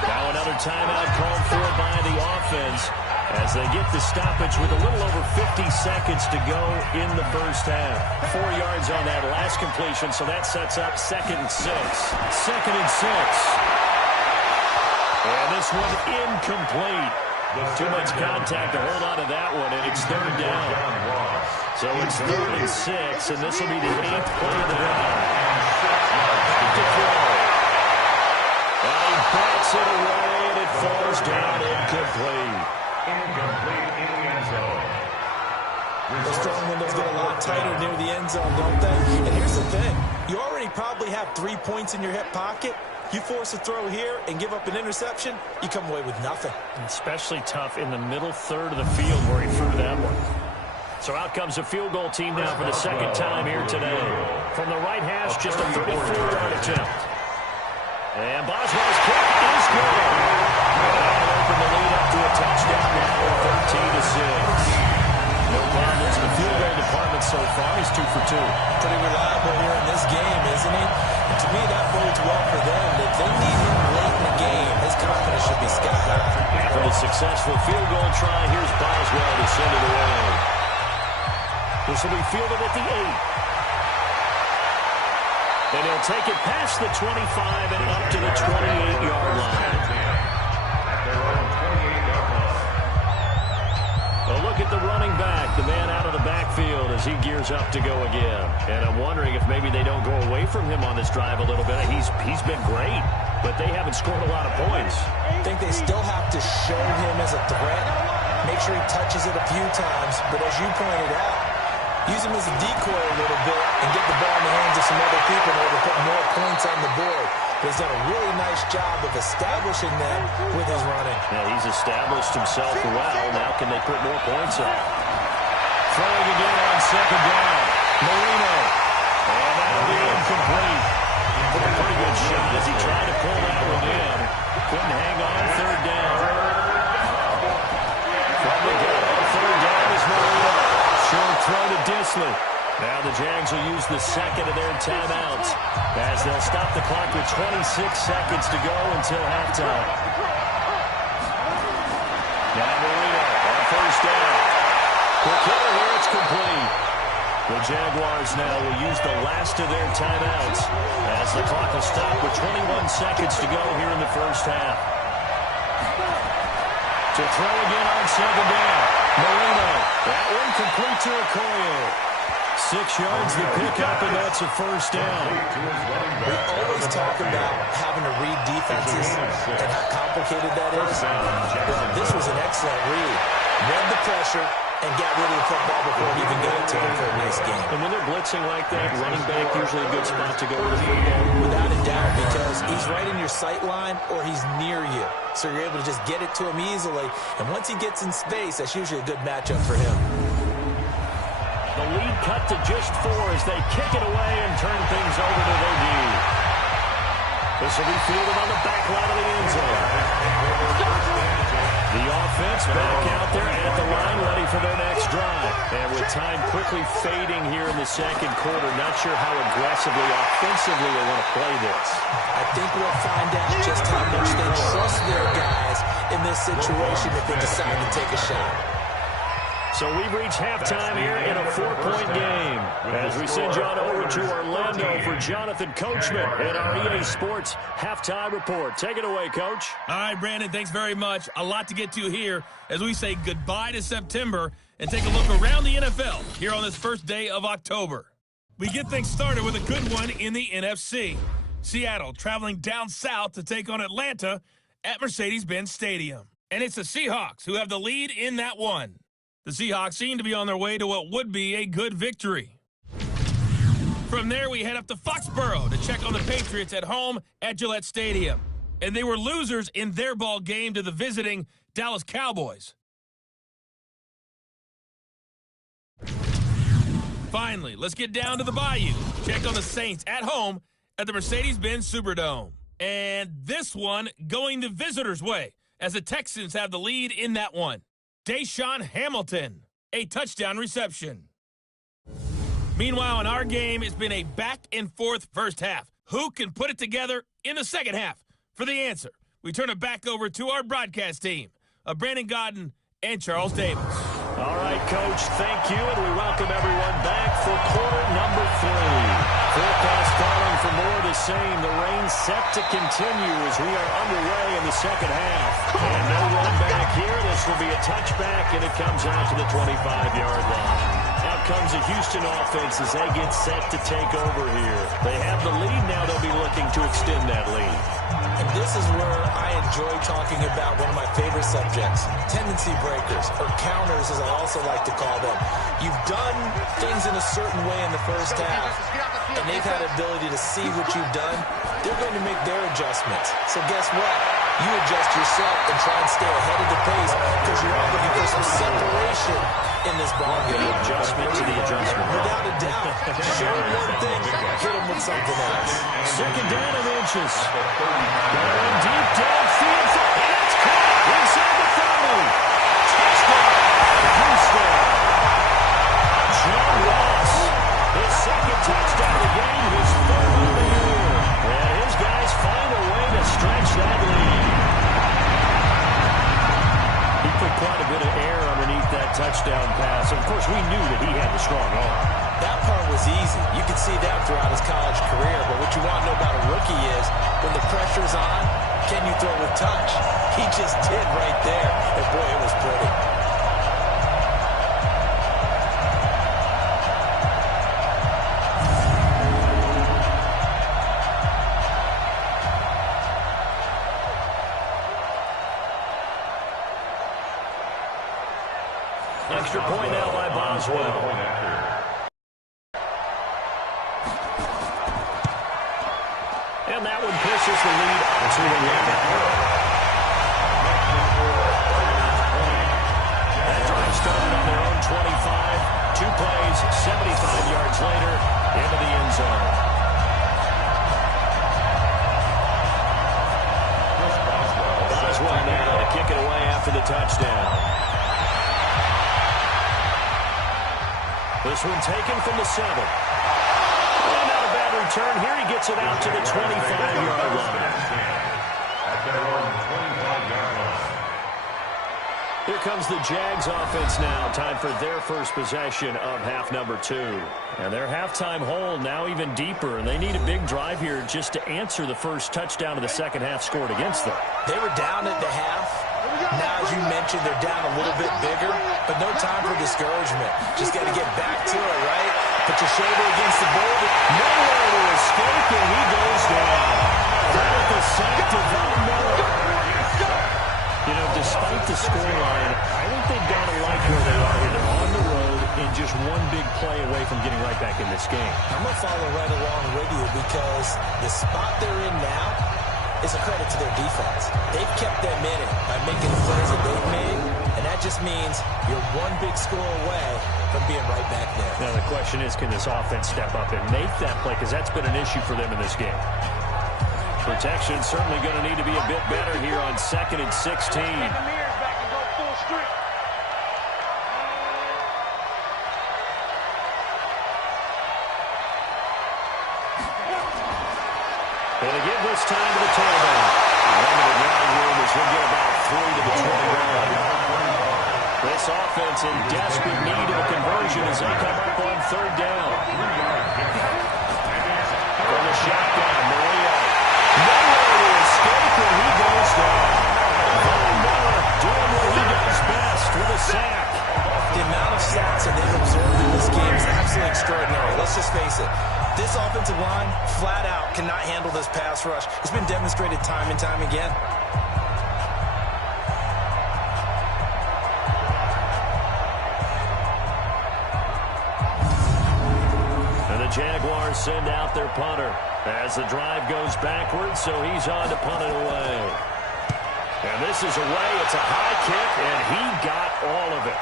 Now another timeout called for by the offense as they get the stoppage with a little over 50 seconds to go in the first half. 4 yards on that last completion, so that sets up 2nd and 6. 2nd and 6. And this one incomplete. Too much contact to hold on to that one, and it's 3rd down. So it's 3rd and 6, and this will be the 8th play of the drive. To throw. And he bats it away, and it falls down incomplete. Incomplete in the end zone. Those throwing windows get a lot tighter near the end zone, don't they? And here's the thing. You already probably have 3 points in your hip pocket. You force a throw here and give up an interception, you come away with nothing. Especially tough in the middle third of the field where he threw that one. So out comes a field goal team now for the second time here today. From the right hash, just a 34-yard attempt. And Boswell's kick is good. That'll open the lead up to a touchdown now, 13-6. No problems in the field goal department so far. He's 2 for 2. Pretty reliable here in this game, isn't he? And to me, that bodes well for them. If they need him late in the game, his confidence should be sky high. For the successful field goal try, here's Boswell to send it away. This will be fielded at the 8. And he'll take it past the 25 and up to the 28-yard line. A look at the running back, the man out of the backfield as he gears up to go again. And I'm wondering if maybe they don't go away from him on this drive a little bit. He's been great, but they haven't scored a lot of points. I think they still have to show him as a threat, make sure he touches it a few times, but as you pointed out, use him as a decoy a little bit and get the ball in the hands of some other people in order to put more points on the board. But he's done a really nice job of establishing them with his running. Yeah, he's established himself well. Now can they put more points up? Throwing again on second down. Marino. And that'll be incomplete. Took a pretty good shot as he tried to pull that one in. Couldn't hang on third down. From the get-go, third down is Marino. Short throw to Disley. Now the Jags will use the second of their timeouts as they'll stop the clock with 26 seconds to go until halftime. Now Marino on first down. Quick hitter here, it's complete. The Jaguars now will use the last of their timeouts as the clock will stop with 21 seconds to go here in the first half. To throw again on second down. Marino. That one complete to Okoye. 6 yards to pick up, and that's a first down. We always talk about having to read defenses and how complicated that is. Well, this was an excellent read. Read the pressure and got rid of the football before it even got to him for a nice game. And when they're blitzing like that, running back usually a good spot to go with the football. Without a doubt, because he's right in your sight line or he's near you. So you're able to just get it to him easily. And once he gets in space, that's usually a good matchup for him. The lead cut to just 4 as they kick it away and turn things over to their D. This will be fielded on the back line of the end zone. The offense back out there at the line, ready for their next drive. And with time quickly fading here in the second quarter, not sure how aggressively, offensively they want to play this. I think we'll find out just how much they trust their guys in this situation if they decide to take a shot. So we've reached halftime here in a 4-point game as we send you on over to Orlando for Jonathan Coachman in our EA Sports Halftime Report. Take it away, Coach. All right, Brandon, thanks very much. A lot to get to here as we say goodbye to September and take a look around the NFL here on this first day of October. We get things started with a good one in the NFC. Seattle traveling down south to take on Atlanta at Mercedes-Benz Stadium. And it's the Seahawks who have the lead in that one. The Seahawks seem to be on their way to what would be a good victory. From there, we head up to Foxborough to check on the Patriots at home at Gillette Stadium. And they were losers in their ball game to the visiting Dallas Cowboys. Finally, let's get down to the Bayou. Check on the Saints at home at the Mercedes-Benz Superdome. And this one going the visitors' way as the Texans have the lead in that one. Deshaun Hamilton, a touchdown reception. Meanwhile, in our game, it's been a back-and-forth first half. Who can put it together in the second half? For the answer, we turn it back over to our broadcast team of Brandon Godden and Charles Davis. All right, Coach, thank you, and we welcome everyone back for quarter number 3. Forecast calling for more of the same. The rain set to continue as we are underway in the second half. And no run back here. This will be a touchback, and it comes out to the 25-yard line. Out comes the Houston offense as they get set to take over here. They have the lead now. They'll be looking to extend that lead. And this is where I enjoy talking about one of my favorite subjects, tendency breakers, or counters as I also like to call them. You've done things in a certain way in the first half, and they've had the ability to see what you've done. They're going to make their adjustments. So guess what? You adjust yourself and try and stay ahead of the pace because you're all looking for some separation in this ball game. The adjustment to the adjustment. Without a doubt. Show them one thing, hit them with something else. Second down of inches. Going deep downfield. And it's caught inside the 30. Touchdown, Houston. John Ross, his second touchdown of the game, his third of the year. And his guys find a way to stretch that lead. He put quite a bit of air underneath that touchdown pass. Of course, we knew that he had the strong arm. That part was easy. You could see that throughout his college career. But what you want to know about a rookie is when the pressure's on, can you throw with touch? He just did right there. And boy, it was pretty. Extra point now by Boswell. And that one pushes the lead to 11. That drive started on their own 25. 2 plays, 75 yards later, into the end zone. Boswell now to kick it away after the touchdown. This one taken from the 7. And not a bad return. Here he gets it out to the 25-yard line. Here comes the Jags offense now. Time for their first possession of half number 2. And their halftime hole now even deeper. And they need a big drive here just to answer the first touchdown of the second half scored against them. They were down at the half. Now, as you mentioned, they're down a little bit bigger, but no time for discouragement. Just got to get back to it, right? Put your shoulder against the boulder. Nowhere to escape, and he goes down. Right at the sack to Von Miller. You know, despite the scoreline, I think they've got to like where they are here. They're on the road and just one big play away from getting right back in this game. I'm going to follow right along with you because the spot they're in now is a credit to their defense. They've kept them in it by making the plays that they've made, and that just means you're one big score away from being right back there. Now the question is, can this offense step up and make that play? Because that's been an issue for them in this game. Protection certainly going to need to be a bit better here on 2nd and 16. And again this time to the tailback. Limited running room as he'll get about 3 to the 21. This offense in desperate need of a conversion as they come up on 3rd down. From the shotgun, Maria. Nowhere to escape, and he goes down. Von Miller doing what he does best with a sack. The amount of sacks that they've absorbed in this game is absolutely extraordinary. Let's just face it. This offensive line, flat out, cannot handle this pass rush. It's been demonstrated time and time again. And the Jaguars send out their punter as the drive goes backwards, so he's on to punt it away. And this is away. It's a high kick, and he got all of it.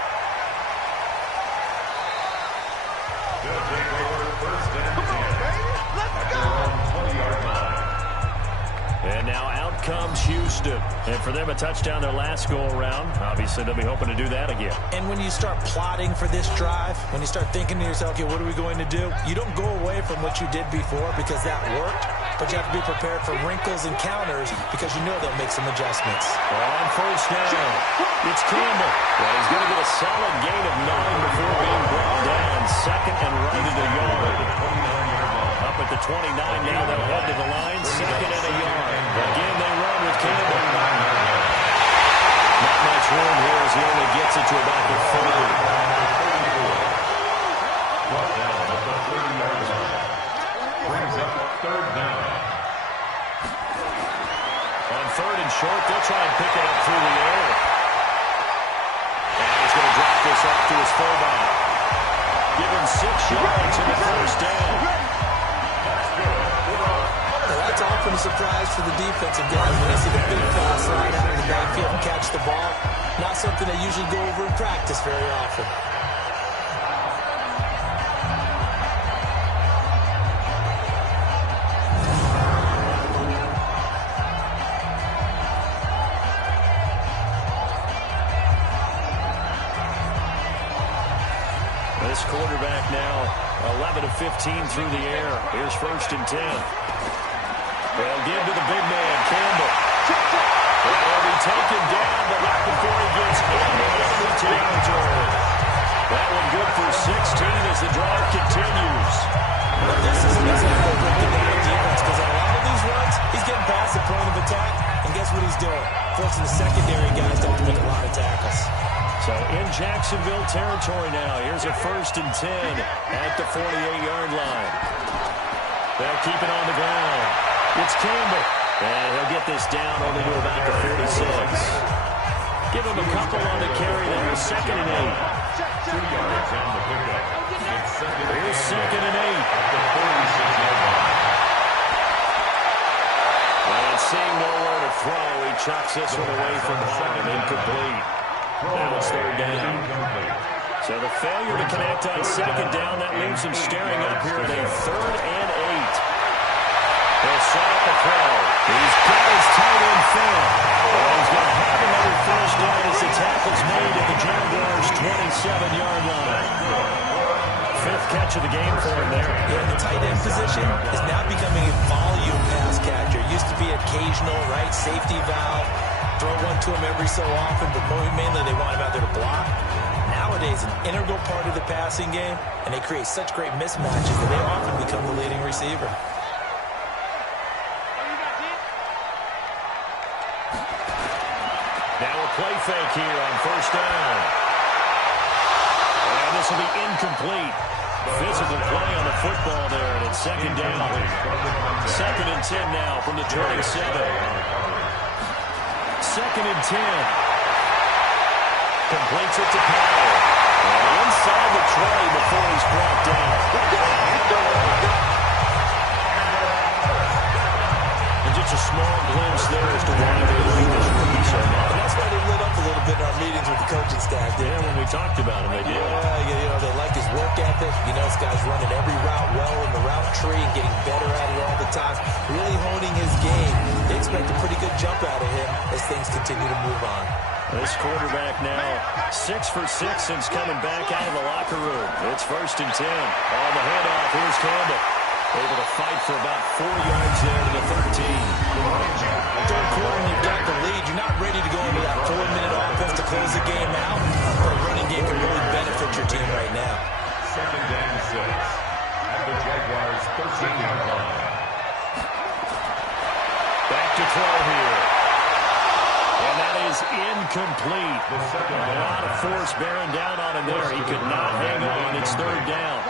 And now out comes Houston. And for them, a touchdown their last go-around. Obviously, they'll be hoping to do that again. And when you start plotting for this drive, when you start thinking to yourself, okay, what are we going to do? You don't go away from what you did before because that worked, but you have to be prepared for wrinkles and counters because you know they'll make some adjustments. On 1st down, it's Campbell. Well, he's going to get a solid gain of 9 before being brought down. 2nd and right at a yard. Up at the 29 now, they'll head to the line. 2nd and a yard. Again, they run with Campbell. Not much room here as he only gets it to about the 30. On third and short. They'll try and pick it up through the air. And he's going to drop this off to his fullback. Give him 6 yards in the first down. That's often a surprise for the defensive guys when they see the big fella slide out of the backfield and catch the ball. Not something they usually go over in practice very often. This quarterback now 11 of 15 through the air. Here's 1st and 10. They'll give to the big man, Campbell. And he'll be taken down, but not before he gets into enemy territory. That one good for 16 as the drive continues. But this is an example of breaking down the defense because on a lot of these runs, he's getting past the point of attack, and guess what he's doing? Forcing the secondary guys to have to make a lot of tackles. So in Jacksonville territory now. Here's a 1st and 10 at the 48-yard line. They'll keep it on the ground. It's Campbell. And he'll get this down only to about the 46. Give him a couple on the carry there. 2nd and 8. 2 yards on the pickup. Here's 2nd and 8. At the 46-yard line. And seeing nowhere to throw, he chucks this one away from home. Incomplete. Now it's 3rd down. So the failure to connect on 2nd down, that leaves him staring up here at a 3rd and 8. He'll set up the throw. He's got his tight end fed. He's going to have another first down as the tackle's made at the Jaguars' 27-yard line. 5th catch of the game for him there. Yeah, the tight end position is now becoming a volume pass catcher. Used to be occasional, right, safety valve. Throw one to him every so often, but mainly they want him out there to block. Nowadays, an integral part of the passing game, and they create such great mismatches that they often become the leading receiver. Now a play fake here on 1st down. And this will be incomplete. Physical play on the football there, and it's 2nd down. 2nd and 10 now from the 27. 2nd and 10. Completes it to Powell. And inside the 20 before he's brought down. And just a small glimpse there as to why they like this rookie so much. And that's why they lit up a little bit in our meetings with the coaching staff. Yeah, when we talked about him, they did. Yeah, they like his work ethic. You know, this guy's running every route well in the route tree and getting better at it all the time. Really honing his game. They expect a pretty good jump out of him as things continue to move on. This quarterback now 6 for 6 since coming back out of the locker room. It's 1st and 10. On the handoff, here's Campbell. Able to fight for about 4 yards there to the 13. Third quarter, and you've got the lead. You're not ready to go into that 4-minute offense to close the game out. But a running game can really benefit your team right now. 2nd and 6. At the Jaguars' 13-yard line. Back to throw here. And that is incomplete. A lot of force bearing down on him there. He could not hang on. It's 3rd down.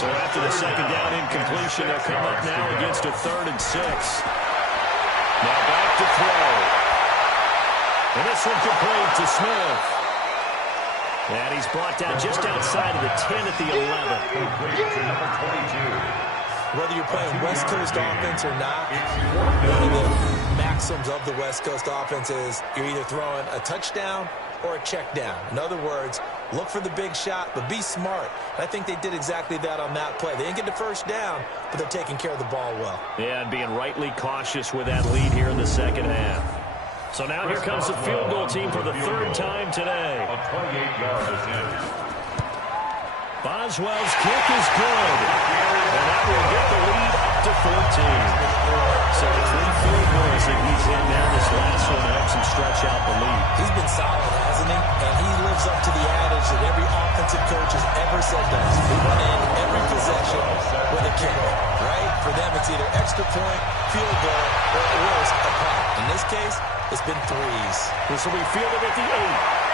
So after the 2nd down incompletion, they'll come up now against a 3rd and 6. Now back to throw. And this one complete to Smith. And he's brought down just outside of the 10 at the 11. Complete to number 22. Whether you're playing West Coast offense or not, one of the maxims of the West Coast offense is you're either throwing a touchdown or a check down. In other words, look for the big shot, but be smart. I think they did exactly that on that play. They didn't get the first down, but they're taking care of the ball well. Yeah, and being rightly cautious with that lead here in the 2nd half. So now here comes the field goal team for the 3rd time today. A 28-yard attempt. Boswell's kick is good. And that will get the lead up to 14. So 3 field goals that he's in now. This last one helps him stretch out the lead. He's been solid, hasn't he? And he lives up to the adage that every offensive coach has ever said to us. We want to end every possession with a kick, right? For them, it's either extra point, field goal, or at worst, a punt. In this case, it's been 3s. This will be fielded at the 8.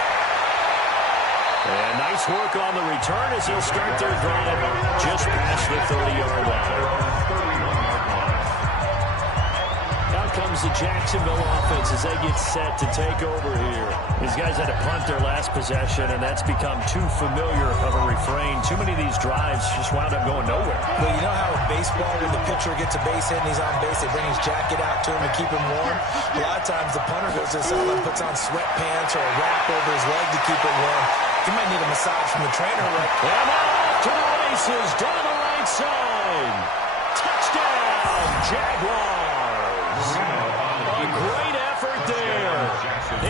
And nice work on the return as they'll start their drive just past the 30-yard line. Now comes the Jacksonville offense as they get set to take over here. These guys had to punt their last possession, and that's become too familiar of a refrain. Too many of these drives just wound up going nowhere. Well, you know how in baseball, when the pitcher gets a base hit and he's on base, they bring his jacket out to him to keep him warm? A lot of times the punter goes to the sideline, puts on sweatpants or a wrap over his leg to keep it warm. He might need a massage from the trainer. Right? And off to the races down the right side. Touchdown, Jaguars. A great effort there.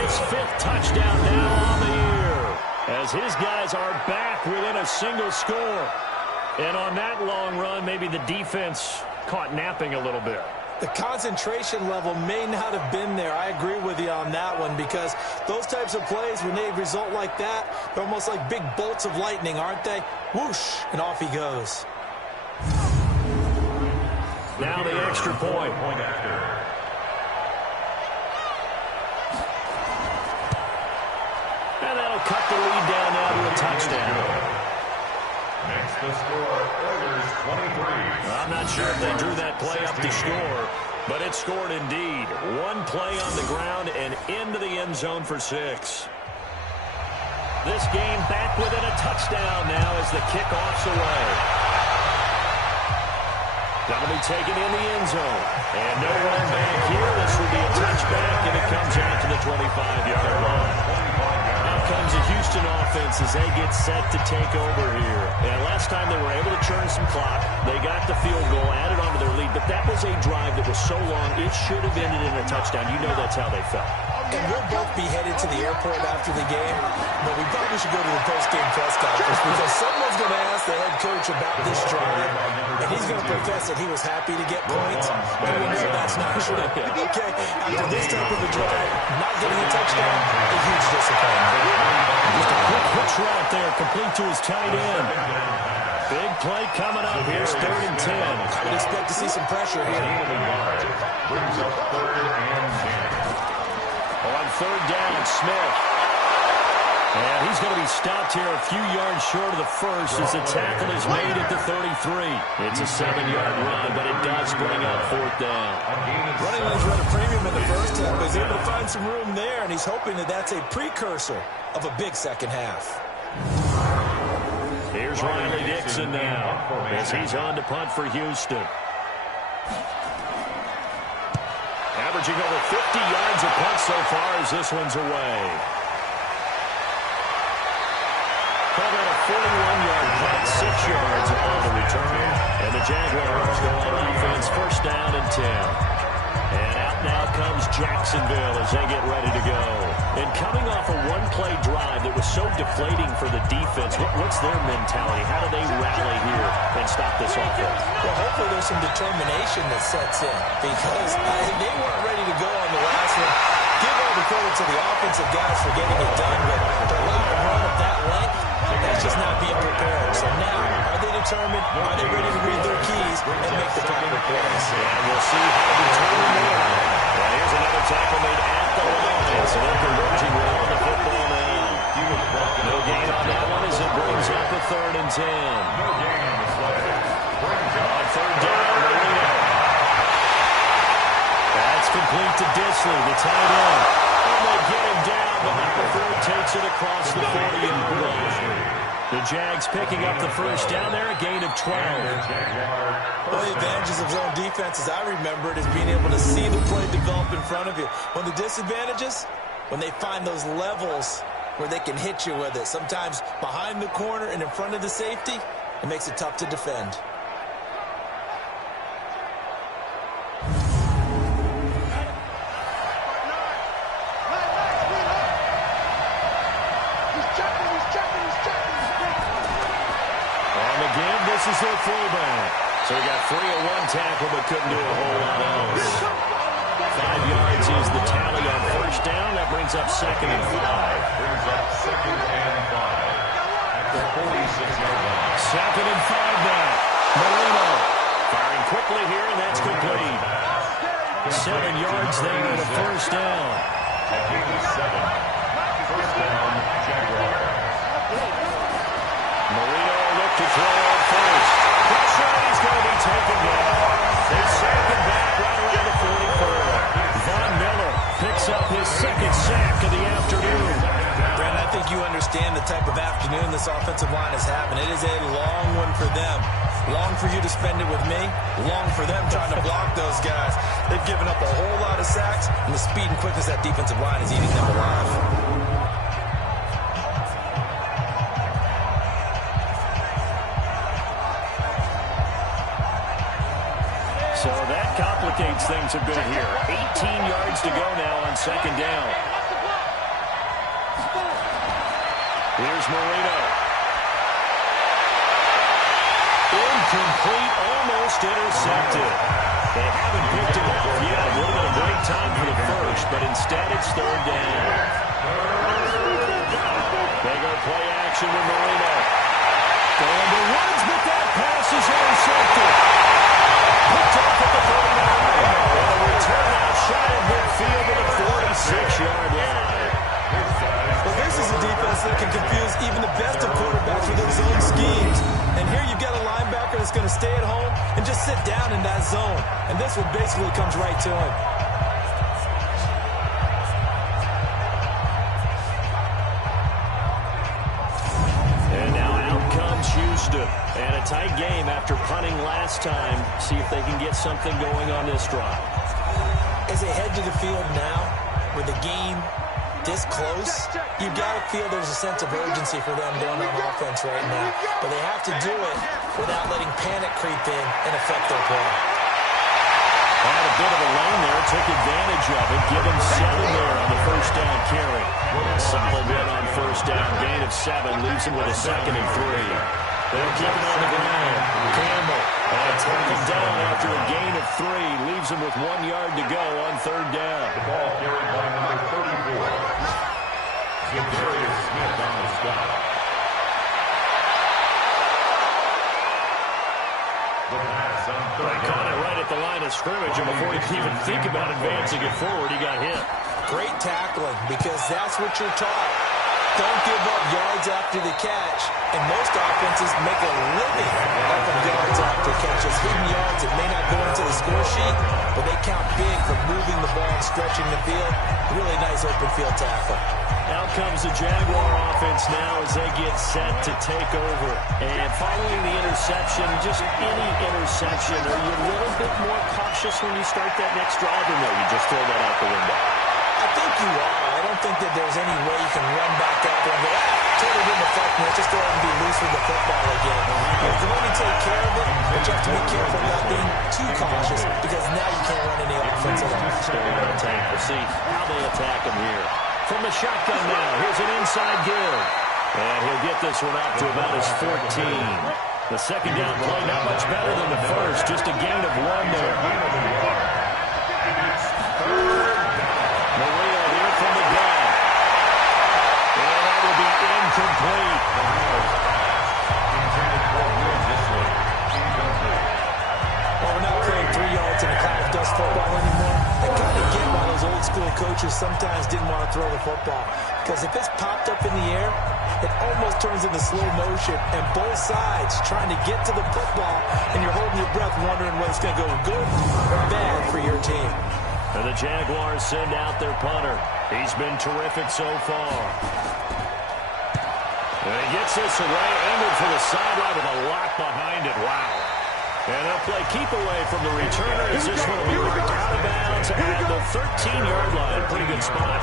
His 5th touchdown now on the year, as his guys are back within a single score. And on that long run, maybe the defense caught napping a little bit. The concentration level may not have been there. I agree with you on that one, because those types of plays, when they result like that, they're almost like big bolts of lightning, aren't they? Whoosh, and off he goes. Now the extra point. And that'll cut the lead down now to a touchdown. Next the score, Oilers 23. I'm not sure if they drew that play up to score, but it scored indeed. One play on the ground and into the end zone for 6. This game back within a touchdown now as the kickoff's away. That'll be taken in the end zone. And no run back here. This will be a touchback, and it comes out to the 25-yard line. Now comes the Houston offense as they get set to take over here. And last time they were able to churn some clock. They got the field goal, added onto their lead. But that was a drive that was so long, it should have ended in a touchdown. You know that's how they felt. And we'll both be headed to the airport after the game, but we probably should go to the post-game press conference, because someone's going to ask the head coach about this drive, and he's going to profess that he was happy to get points, and we know that's not true. Okay, after this type of a drive, not getting a touchdown, a huge disappointment. Just a quick hitch route there, complete to his tight end. Big play coming up. Here's 3rd and 10. I would expect to see some pressure here. Brings up 3rd and 10. On 3rd down, Smith. And he's going to be stopped here a few yards short of the first as the tackle is made at the 33. It's a 7-yard run, but it does bring up 4th down. Running lanes run a premium in the first half, but he's able to find some room there, and he's hoping that that's a precursor of a big second half. Here's Riley Dixon now as he's on to punt for Houston. Averaging over 50 yards a punt so far as this one's away. Called out a 41-yard punt, 6 yards upon the return. And the Jaguars go on offense, 1st down and 10. And out now comes Jacksonville as they get ready to go. And coming off a one-play drive that was so deflating for the defense, what's their mentality? How do they rally here and stop this offense? Well, hopefully there's some determination that sets in, because they weren't ready to go on the last one. Give all the credit to the offensive guys for getting it done, but to allow a run of that length, that's just not being prepared. So now, are they determined? Are they ready to read their keys and make the proper plays? And we'll see how determined they are. Well, here's another tackle made at the line. So they're converging well on the football now. No gain on that one as it brings up a 3rd and 10. On 3rd down, Marino. That's complete to Disley, the tight end. And they get him down, but not before he takes it across the 40 and goes. The Jags picking up the 1st down there, a gain of 12. One of the advantages of zone defense, as I remember it, is being able to see the play develop in front of you. One of the disadvantages, when they find those levels where they can hit you with it, sometimes behind the corner and in front of the safety, it makes it tough to defend. This is their fullback. So he got free of one tackle but couldn't do a whole lot else. 5 yards is the tally on 1st down. That brings up 2nd and 5. Brings up 2nd and 5. At the 46-yard line. 2nd and 5 now. Marino firing quickly here, and that's complete. 7 yards there and a 1st down. At 87. 1st down, Jaguars. Marino looked to throw on first. Pressure, he's going to be taken down. They sack him back right around the 44. picks up his second sack of the afternoon. Brandon, I think you understand the type of afternoon this offensive line is having. It is a long one for them. Long for you to spend it with me. Long for them trying to block those guys. They've given up a whole lot of sacks, and the speed and quickness of that defensive line is eating them alive. So that complicates things a bit here. 18 yards to go now on second down. Here's Marino. Incomplete, almost intercepted. They haven't picked him off yet. It would have been a great time for the first, but instead it's third down. They go play action with Marino. Going to Woods, but that pass is intercepted. Picked off at the 49. And a return out shy of midfield to the 46-yard line. Well, this is a defense that can confuse even the best of quarterbacks with their zone schemes. And here you've got a linebacker that's going to stay at home and just sit down in that zone. And this one basically comes right to him. And now out comes Houston. And a tight game after punting last time. See if they can get something going on this drive. As they head to the field now, with the game this close, you've got to feel there's a sense of urgency for them going on offense right now. But they have to do it without letting panic creep in and affect their play. Had a bit of a lane there, took advantage of it. Give him 7 there on the first down carry. Solid win on first down. Gain of 7 leaves him with a 2nd and 3. They'll keep it on the ground. Campbell taken down after a gain of 3. Leaves him with 1 yard to go on third down. The ball carried by number 34. Zadarius Smith on the stop. The pass on third down. Caught it right at the line of scrimmage, and before he could even think about advancing it forward, he got hit. Great tackling, because that's what you're taught. Don't give up yards after the catch. And most offenses make a living off of yards after catches. Hidden yards that may not go into the score sheet, but they count big for moving the ball and stretching the field. Really nice open field tackle. Out comes the Jaguar offense now as they get set to take over. And following the interception, just any interception, are you a little bit more cautious when you start that next drive, or no, you just throw that out the window? I think you are. I don't think that there's any way you can run back out there and go, totally didn't affect me. Let's just go ahead and be loose with the football again. You can only take care of it, but you have to be careful about being too cautious, because now you can't run any offense at all. Still on the tank. We'll see how they attack him here. From the shotgun now, here's an inside give. And he'll get this one up to about his 14. The second down play not much better than the first, just a gain of 1 there. Maria here from the gun. And that will be incomplete. Well, we're not playing 3 yards in a cloud of dust football anymore. I kind of get why those old school coaches sometimes didn't want to throw the football. Because if it's popped up in the air, it almost turns into slow motion, and both sides trying to get to the football, and you're holding your breath wondering whether it's going to go good or bad for your team. And the Jaguars send out their punter. He's been terrific so far. And he gets this away, angled for the sideline with a lock behind it. Wow. And they'll play keep away from the returner as this one will be ripped out of bounds at the 13-yard line. Pretty good spot.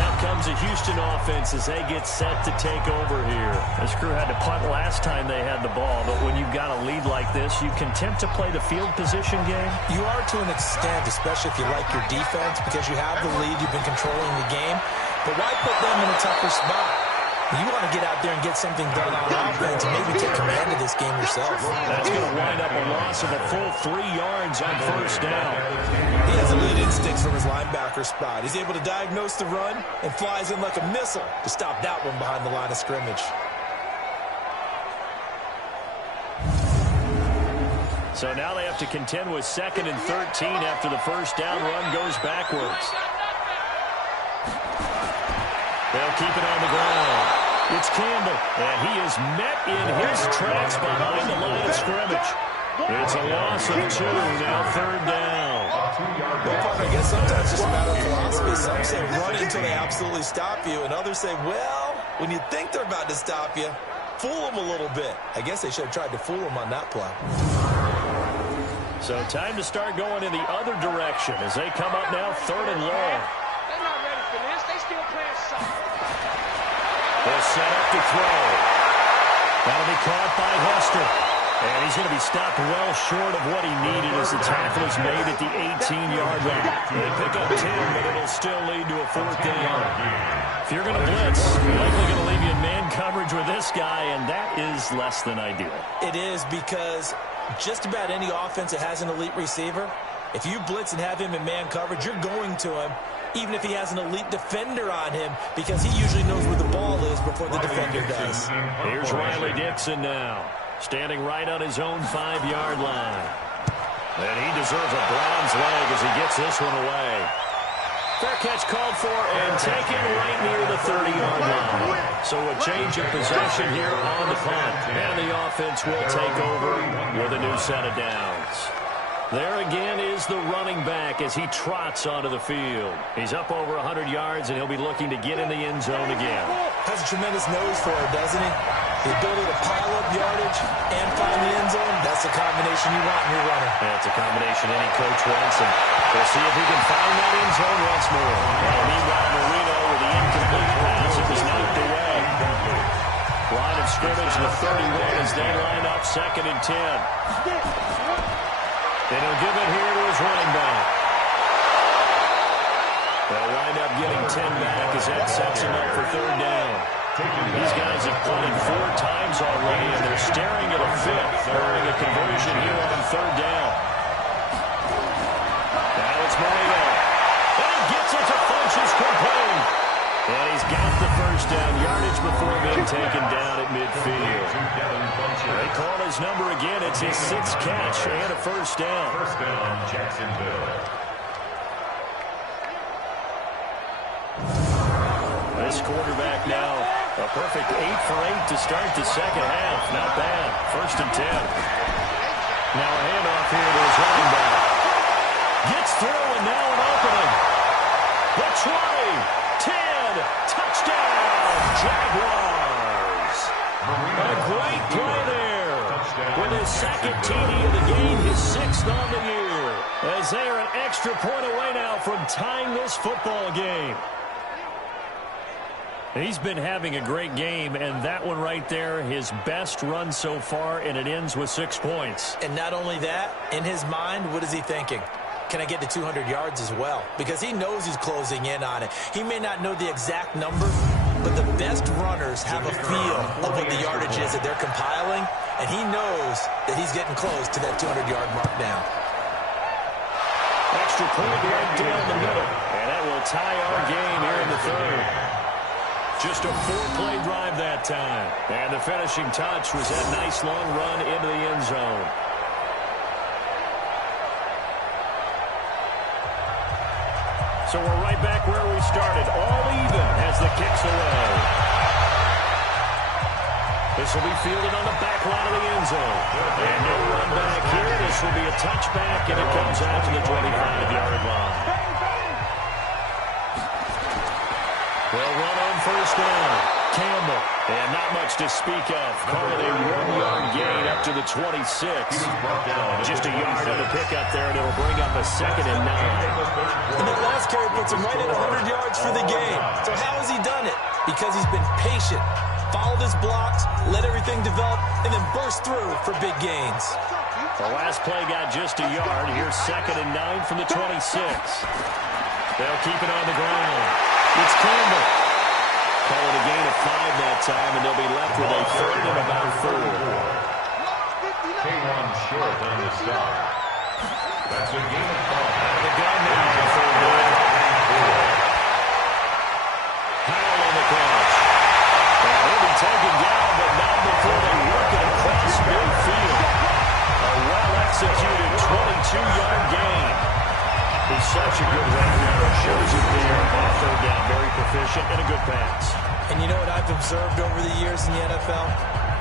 Out comes the Houston offense as they get set to take over here. This crew had to punt last time they had the ball, but when you've got a lead like this, you can tempt to play the field position game. You are to an extent, especially if you like your defense, because you have the lead, you've been controlling the game. But why put them in a tougher spot? You want to get out there and get something done on offense and maybe take command of this game yourself. That's going to wind up a loss of a full 3 yards on first down. He has elite instincts from his linebacker spot. He's able to diagnose the run and flies in like a missile to stop that one behind the line of scrimmage. So now they have to contend with 2nd and 13 after the first down run goes backwards. They'll keep it on the ground. It's Campbell, and he is met in his tracks behind the line of scrimmage. It's a loss of 2, now third down. Well, I guess sometimes it's just a matter of philosophy. absolutely stop you, and others say, well, when you think they're about to stop you, fool them a little bit. I guess they should have tried to fool them on that play. So time to start going in the other direction as they come up now 3rd and long. They're not ready for this. They still playing soft. They'll set up to throw. That'll be caught by Hester. And he's going to be stopped well short of what he needed as the tackle is made at the 18-yard line. They pick up 10, but it'll still lead to a 4th down. If you're going to blitz, you're likely going to leave you in man coverage with this guy, and that is less than ideal. It is, because just about any offense that has an elite receiver, if you blitz and have him in man coverage, you're going to him, even if he has an elite defender on him, because he usually knows where the ball is before the defender does. Here's Riley Dixon now, standing right on his own 5-yard line. And he deserves a bronze leg as he gets this one away. Fair catch called for and taken right near the 30-yard line. So a change of possession here on the punt. And the offense will take over with a new set of downs. There again is the running back as he trots onto the field. He's up over 100 yards, and he'll be looking to get in the end zone again. Has a tremendous nose for it, doesn't he? The ability to pile up yardage and find the end zone, that's the combination you want in your runner. Yeah, it's a combination any coach wants, and we'll see if he can find that end zone once more. And meanwhile, Marino with the incomplete pass. It was knocked away. Line of scrimmage, the 31 as they line up 2nd and 10. And he'll give it here to his running back. They'll wind up getting 10 back as that sets him up for 3rd down. These guys have punted 4 times already, and they're staring at a 5th. They're a conversion here on 3rd down. Now it's Marino. And he gets it to Funchess complete. And he's got the 1st down yardage before being taken down at midfield. They call his number again. It's his 6th catch and a 1st down. 1st down, Jacksonville. This quarterback now, a perfect 8 for 8 to start the 2nd half. Not bad. 1st and 10. Now a handoff here to his running back. Gets through and now an opening. The 20. 10, touchdown, Jaguars. A great play there. With his 2nd TD of the game, his 6th on the year. As they are an extra point away now from tying this football game. He's been having a great game, and that one right there, his best run so far, and it ends with 6 points. And not only that, in his mind, what is he thinking? Can I get to 200 yards as well? Because he knows he's closing in on it. He may not know the exact number, but the best runners have a feel of what the yardage is that they're compiling, and he knows that he's getting close to that 200-yard mark now. Extra point right down the middle, and that will tie our game here in the 3rd. Just a 4-play drive that time. And the finishing touch was that nice long run into the end zone. So we're right back where we started. All even as the kick's away. This will be fielded on the back line of the end zone. And no run back here. This will be a touchback, and it comes out to the 25-yard line. They'll run on 1st down. Campbell. And not much to speak of. Call it a 1-yard gain up to the 26. Just a yard on the pickup there, and it'll bring up a 2nd and 9. And the last carry puts him right at 100 yards for the game. So how has he done it? Because he's been patient, followed his blocks, let everything develop, and then burst through for big gains. The last play got just a yard. Here's 2nd and 9 from the 26. They'll keep it on the ground. It's Campbell. Call it a gain of 5 that time, and they'll be left with a 3rd and about 4. K1 short on the stop. That's a gain of 5. Out of the gun now for 3rd down. Howell on the catch. And he'll be taken down, but not before they work it across midfield. A well-executed 22-yard gain. He's such a good runner. Shows it there on 3rd down. Very proficient and a good pass. And you know what I've observed over the years in the NFL?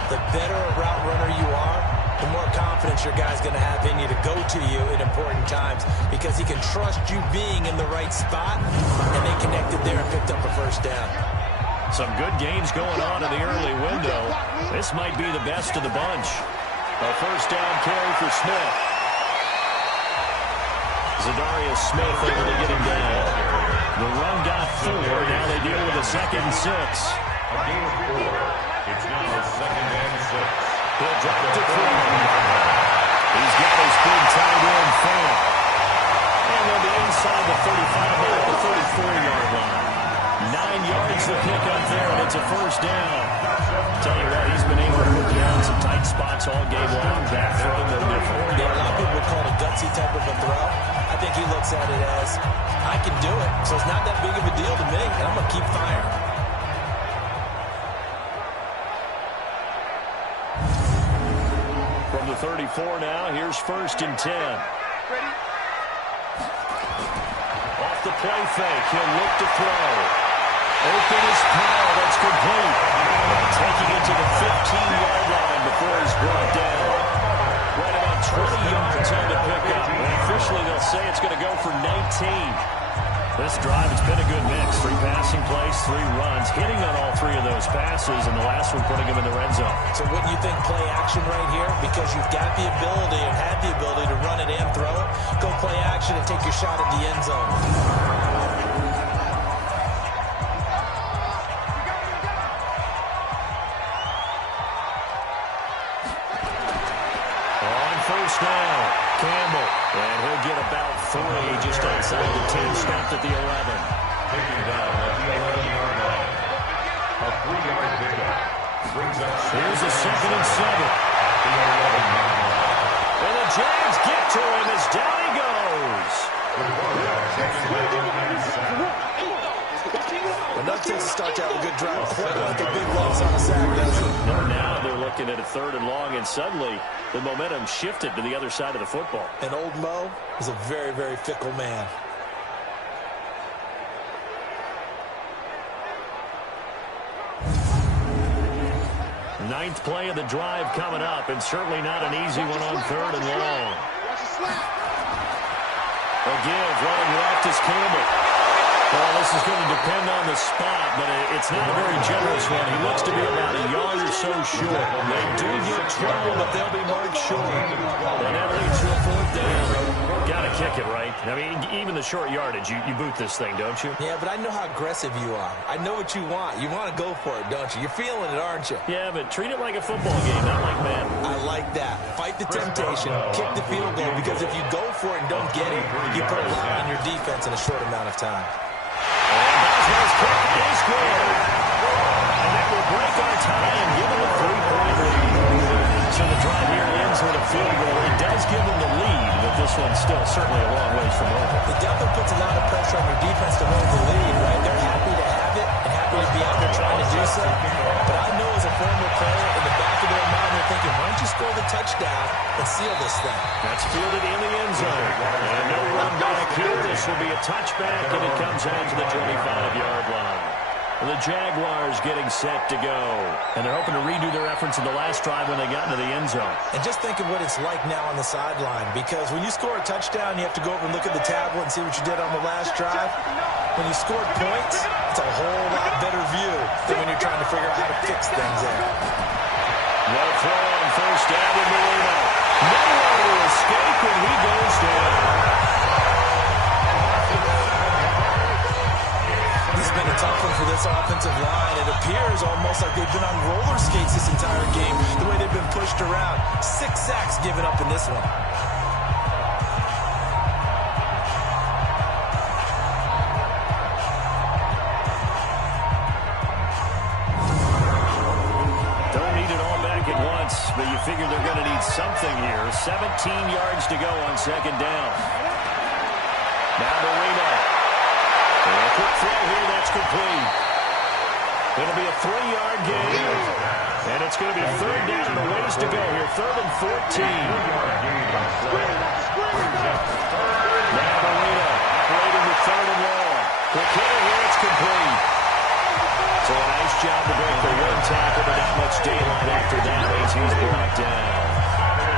The better a route runner you are, the more confidence your guy's going to have in you to go to you in important times, because he can trust you being in the right spot, and they connected there and picked up a 1st first down. Some good gains going on in the early window. This might be the best of the bunch. A first down carry for Smith. Zadarius Smith able to get him down. The run got 4. Now they deal with a 2nd and 6. A gain of 4. It's now a 2nd and 6. He'll drop to throw. He's got his big tight end Fant. And they'll be inside the 35 at the 34-yard line. 9 yards to pick up there, and it's a first down. Tell you what, he's been able to put down some tight spots all game long. That throw, no different. Yeah, a lot of people would call it a gutsy type of a throw. I think he looks at it as, I can do it, so it's not that big of a deal to me, and I'm going to keep firing. From the 34 now, here's 1st and 10. Ready? Off the play fake, he'll look to throw. Open is Powell, that's complete. Taking it to the 15-yard line before he's brought down. Right about 20 yards on the pickup. And officially they'll say it's going to go for 19. This drive, it's been a good mix. 3 passing plays, 3 runs, hitting on all 3 of those passes, and the last one putting him in the red zone. So wouldn't you think play action right here? Because you've got the ability and had the ability to run it and throw it. Go play action and take your shot at the end zone. On first down, Campbell. And he'll get about 3 just outside the 10, stopped at the 11. Taken down at the 11-yard line. A 3-yard pickup. Brings up Here's a 2nd and 7. the 11-yard line. And the Jags get to him as down he goes. Enough to start to have a good drive. Quite like a big loss on a sack, doesn't it? No, now they're looking at a 3rd and long, and suddenly the momentum shifted to the other side of the football. And old Mo is a very, very fickle man. Ninth play of the drive coming up, and certainly not an easy one on 3rd and long. A give, running left is Campbell. Well, this is going to depend on the spot, but it's not a very generous one. He looks to be about a yard or so short. They do get 12, but they'll be marked short. And that leads to a 4th down. Got to kick it, right? I mean, even the short yardage, you boot this thing, don't you? Yeah, but I know how aggressive you are. I know what you want. You want to go for it, don't you? You're feeling it, aren't you? Yeah, but treat it like a football game, not like Madden. I like that. Fight the temptation. Kick the field goal, because if you go for it and don't get it, you put a lot on your defense in a short amount of time. And Boswell's kick is good. And that will break our tie and give them a 3-point lead. So the drive here ends with a field goal. It does give them the lead, but this one's still certainly a long ways from over. It definitely puts a lot of pressure on your defense to hold the lead, right? They're happy to have it and happy to be out there trying to do so. But I know as a former player, in the back of their mind, they're thinking, why don't you score the touchdown and seal this thing? That's fielded in the end zone. And no run back here. This will be a touchback, and it comes out to the 25-yard line. The Jaguars getting set to go. And they're hoping to redo their efforts in the last drive when they got into the end zone. And just think of what it's like now on the sideline, because when you score a touchdown, you have to go over and look at the tablet and see what you did on the last drive. When you scored points, it's a whole lot better view than when you're trying to figure out how to fix things there. No throw on first down to Marino. Nowhere to escape, and he goes down. It's been a tough one for this offensive line. It appears almost like they've been on roller skates this entire game, the way they've been pushed around. 6 sacks given up in this one. Don't need it all back at once, but you figure they're going to need something here. 17 yards to go on 2nd down. Now Marino. A quick throw here, that's complete. It'll be a 3-yard gain. And it's going to be a 3rd down and a ways to go here. 3rd and 14. Now Marino operating with 3rd and long. Quick hitter here, it's complete. So a nice job to break the 1 tackle, but not much daylight after that as he's brought down.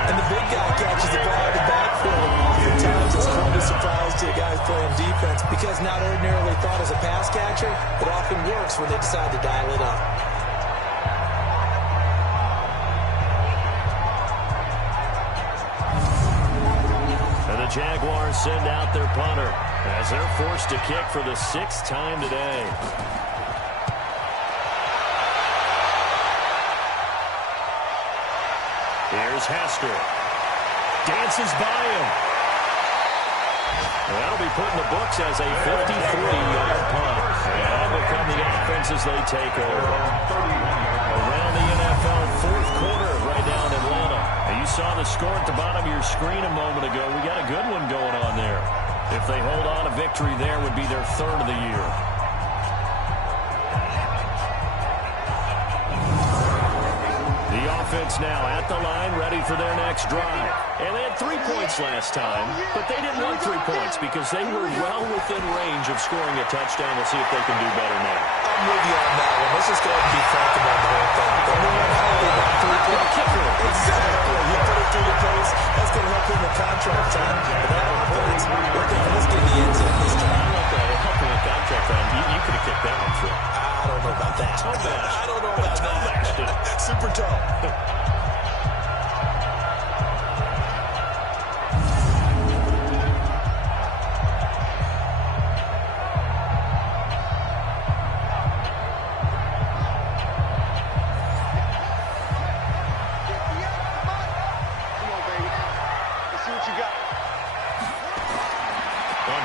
And the big guy catches the ball in the backfield, and oftentimes it's come to surprise to guys playing defense, because not ordinarily thought as a pass catcher, nature, it often works when they decide to dial it up. And the Jaguars send out their punter as they're forced to kick for the 6th time today. Here's Hester. Dances by him. That'll be put in the books as a 53-yard punt. And on will come the offense as they take over. Around the NFL, 4th quarter right now in Atlanta. And you saw the score at the bottom of your screen a moment ago. We got a good one going on there. If they hold on, a victory there would be their 3rd of the year. The offense now at the line, ready for their next drive. And they had 3 points last time, but they didn't want 3 points because they were well within range of scoring a touchdown. We'll see if they can do better now. I'm with you on that one. Let's just go ahead and be frank about the whole thing. They don't want how they want 3 points. Exactly. You put it through the post. That's going to help him in contract time. But that offense, we're thinking, let's get the end zone this time. We're helping with contract time. You could have kicked that one through. I don't know about that. I don't know about that. Super tough.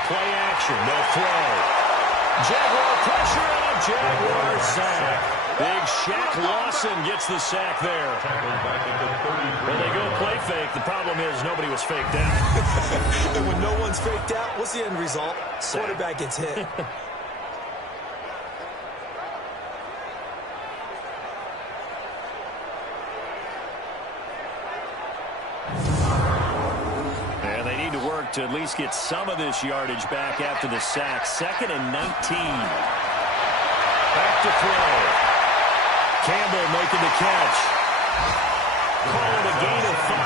Play action, no throw. Jaguar pressure and a Jaguar sack. Big Shaq Lawson gets the sack there. When they go play fake, the problem is nobody was faked out. And when no one's faked out, what's the end result? Quarterback gets hit. To at least get some of this yardage back after the sack. 2nd and 19. Back to throw. Campbell making the catch. Call it a gain of 5.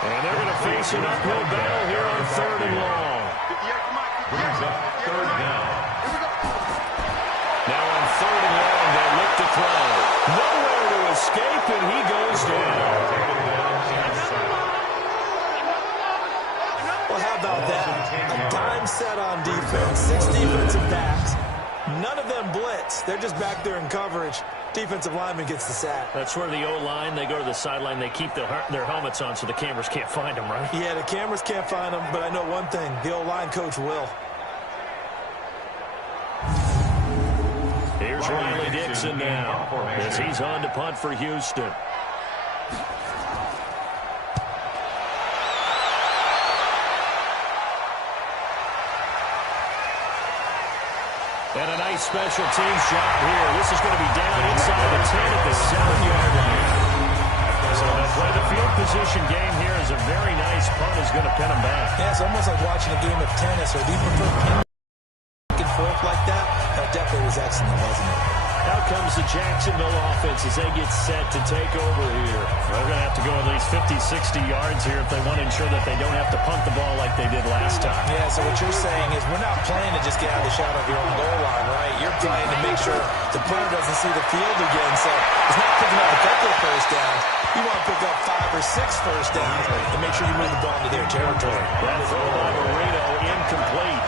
And they're going to face an uphill battle here on 3rd and long. Brings up 3rd down. Now on 3rd and long, they look to throw. Nowhere to escape, and he goes down. Well, how about that? A dime set on defense, 6 defensive backs. None of them blitz. They're just back there in coverage. Defensive lineman gets the sack. That's where the O-line, they go to the sideline, they keep their helmets on so the cameras can't find them, right? Yeah, the cameras can't find them, but I know one thing. The O-line coach will. Here's Riley Dixon now as he's on to punt for Houston. And a nice special teams job here. This is going to be down inside the 10 at the 7-yard line. So they'll play the field position game here as a very nice punt is going to pin them back. Yeah, it's almost like watching a game of tennis. Or do you prefer ping and forth like that? That definitely was excellent, wasn't it? Out comes the Jacksonville offense as they get set to take over here. They're going to have to go at least 50, 60 yards here if they want to ensure that they don't have to punt the ball like they did last time. Yeah, so what you're saying is we're not playing to just get out of the shadow of your own goal line, right? You're playing to make sure the punter doesn't see the field again. So it's not picking up a couple of first downs. You want to pick up 5 or 6 first downs and make sure you move the ball into their territory. That throw by Marino incomplete.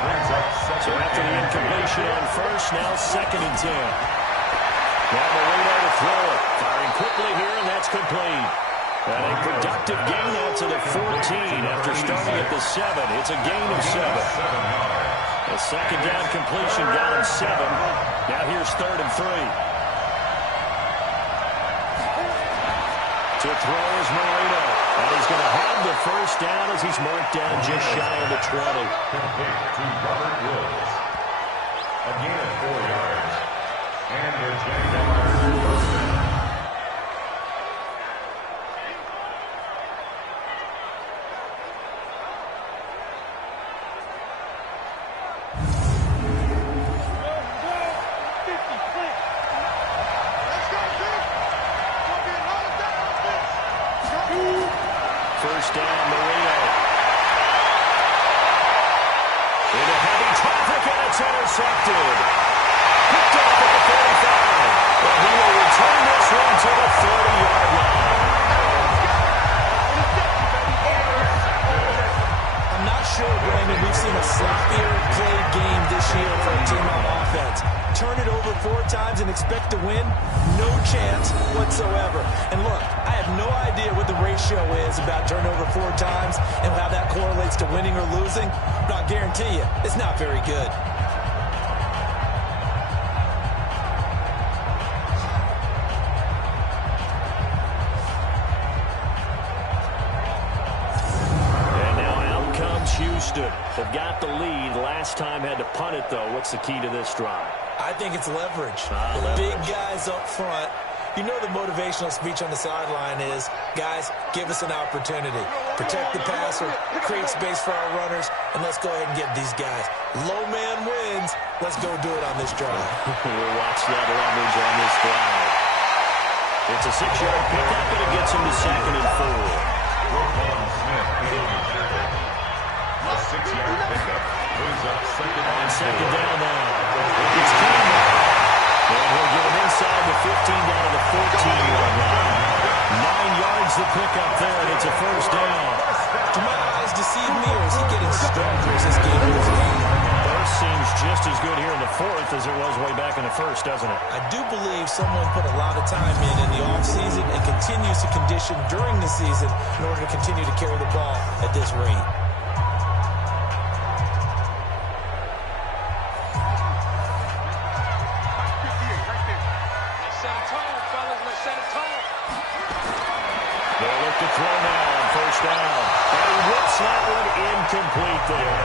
So after the incompletion on first, now 2nd and 10. Now Marino to throw it. Firing quickly here, and that's complete. And a productive gain out to the 14 after starting at the 7. It's a gain of 7. A 2nd down completion got him 7. Now here's 3rd and 3. To throw is Marino. And he's going to have the first down as he's marked down just shy of the 20. To Robert Woods. A gain of 4 yards. And the Jaguars first down. First down, Marino. Into heavy traffic, and it's intercepted. good. Picked off at the 45. And he will return this one to the 30-yard line. I'm not sure, Brandon, we've seen a sloppier played game this year for a team on offense. Turn it over 4 times and expect to win? No chance whatsoever. And look, I have no idea what the ratio is about turnover 4 times and how that correlates to winning or losing, but I'll guarantee you, it's not very good. Houston. They've got the lead. Last time had to punt it, though. What's the key to this drive? I think it's leverage. The big guys up front. You know the motivational speech on the sideline is, guys, give us an opportunity. Protect the passer, create space for our runners, and let's go ahead and get these guys. Low man wins. Let's go do it on this drive. We'll watch that leverage on this drive. It's a 6-yard pickup, and it gets him to 2nd and 4. A 6-yard pickup brings up on second down now. It's Campbell. And he'll get him inside the 15 down to the 14-yard line. 9 yards the pickup there, and it's a first down. Do my eyes deceive me, or is he getting stronger as this game moves on? First seems just as good here in the 4th as it was way back in the 1st, doesn't it? I do believe someone put a lot of time in the offseason and continues to condition during the season in order to continue to carry the ball at this rate. To throw now on first down. And he whips that one incomplete there.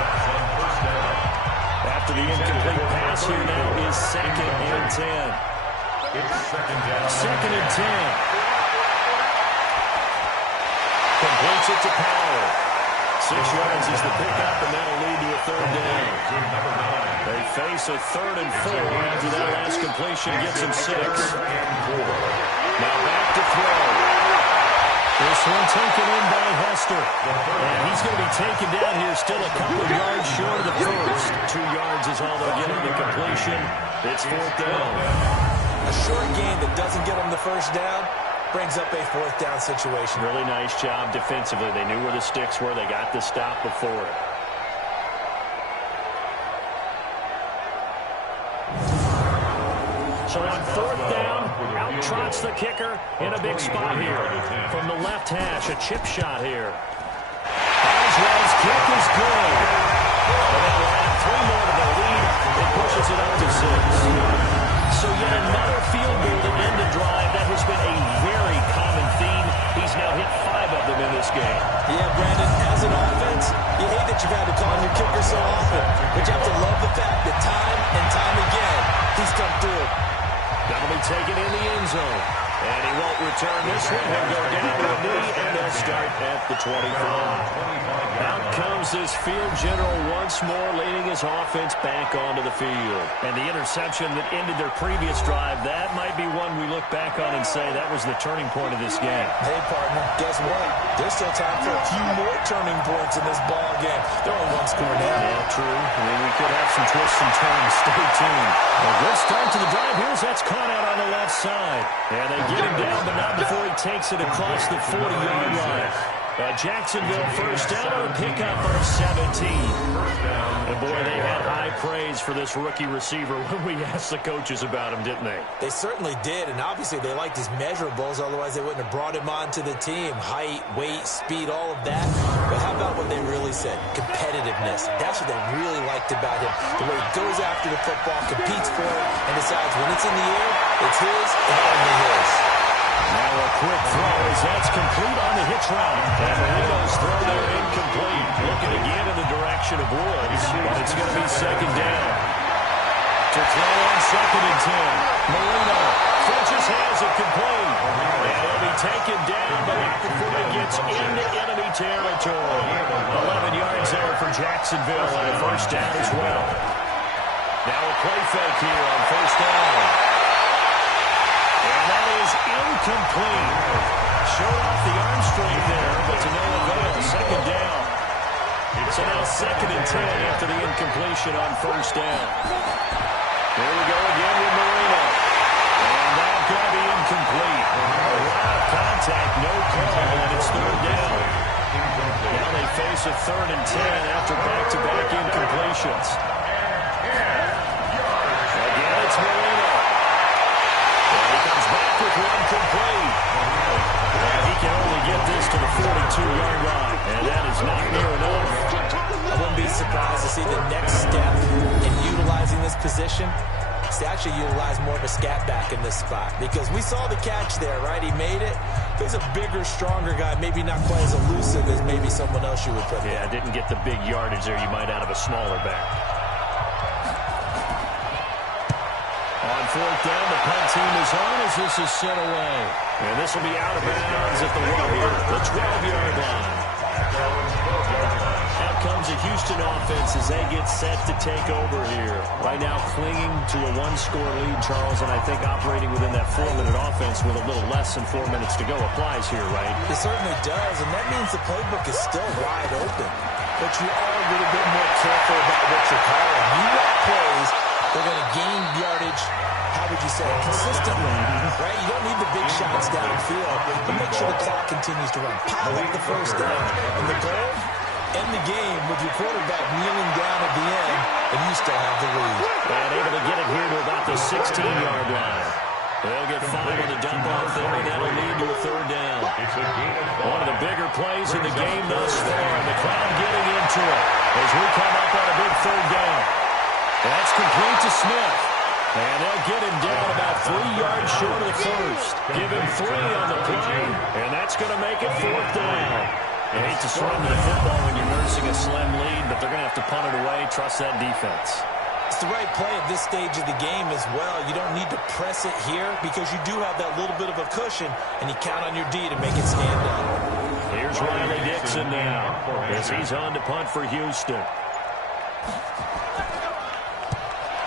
After the incomplete pass here now is 2nd and 10. It's 2nd down. 2nd and 10. Completes it to Power. 6 yards is the pickup, and that'll lead to a 3rd down. They face a 3rd and 4 after that last completion gets him 6. Now back to throw. This one taken in by Hester. And he's going to be taken down here still a couple of yards short of the first. 2 yards is all they'll get on the completion. It's 4th down. A short gain that doesn't get them the first down brings up a 4th down situation. Really nice job defensively. They knew where the sticks were. They got the stop before it. So on 4th down, out trots the kicker in a big spot here. From the left hash, a chip shot here. Oswald's kick is good. And that will add 3 more to the lead. It pushes it up to 6. So yet another field goal to end the drive. That has been a very common theme. He's now hit 5 of them in this game. Yeah, Brandon, as an offense, you hate that you've had to call on your kicker so often. But you have to love the fact that time and time again, he's come through. That'll be taken in the end zone. And he won't return this one. He'll go down to a knee, and they'll start at the 25. Out comes this field general once more, leading his offense back onto the field. And the interception that ended their previous drive, that might be one we look back on and say that was the turning point of this game. Hey, partner, guess what? There's still time for a few more turning points in this ball game. They're only 1 score now. Yeah, true. I mean, we could have some twists and turns. Stay tuned. A good start to the drive. Here's that's caught out on the left side. And they get him down, but not before he takes it across the 40-yard line. Jacksonville first down on a pickup of 17. And boy, they had high praise for this rookie receiver when we asked the coaches about him, didn't they? They certainly did, and obviously they liked his measurables, otherwise they wouldn't have brought him onto the team. Height, weight, speed, all of that. But how about what they really said? Competitiveness. That's what they really liked about him. The way he goes after the football, competes for it, and decides when it's in the air, it's his and only his. Now a quick throw as that's complete on the hitch route. And Marino's throw there incomplete. Looking again in the direction of Woods, but it's going to be 2nd down. To throw on 2nd and 10. Marino Funches has it complete. And he'll be taken down, but not before he gets into enemy territory. 11 yards there for Jacksonville and a first down as well. Now a play fake here on first down. And that is incomplete. Showed off the arm strength there, but to no avail. 2nd down. So now 2nd and 10 after the incompletion on first down. Here we go again with Marino. And that's going to be incomplete. A lot of contact, no call, and it's third down. Now they face a 3rd and 10 after back-to-back incompletions. Again, it's Marino. And he comes back with one complete. And he can only get this to the 42-yard line, and that is not near enough. I wouldn't be surprised to see the next step in utilizing this position is to actually utilize more of a scat back in this spot. Because we saw the catch there, right? He made it. He's a bigger, stronger guy, maybe not quite as elusive as maybe someone else you would put there. Yeah, didn't get the big yardage there you might out of a smaller back. On 4th down, the punt team is on as this is sent away. And this will be out of bounds at the 12-yard line. Out comes a Houston offense as they get set to take over here. Right now clinging to a 1-score lead, Charles, and I think operating within that 4-minute offense with a little less than 4 minutes to go applies here, right? It certainly does, and that means the playbook is still wide open. But you are a little bit more careful about what you're calling. You want plays, they're going to gain yardage, how would you say, consistently, right? You don't need the big shots downfield, but make sure the clock continues to run. Pile up the first down. And the goal, end the game with your quarterback kneeling down at the end, and you still have the lead. And able to get it here to about the 16-yard line. They'll get 5 on the dump off there, and that'll lead to a 3rd down. One of the bigger plays in the game thus far, and the crowd getting into it as we come up on a big 3rd down. That's complete to Smith. And they'll get him down about 3 yards short of the first. Give him 3 on the play, and that's going to make it 4th down. You hate to surrender the football when you're nursing a slim lead, but they're going to have to punt it away. Trust that defense. It's the right play at this stage of the game as well. You don't need to press it here because you do have that little bit of a cushion, and you count on your D to make it stand up. Here's Riley Dixon now as he's on to punt for Houston.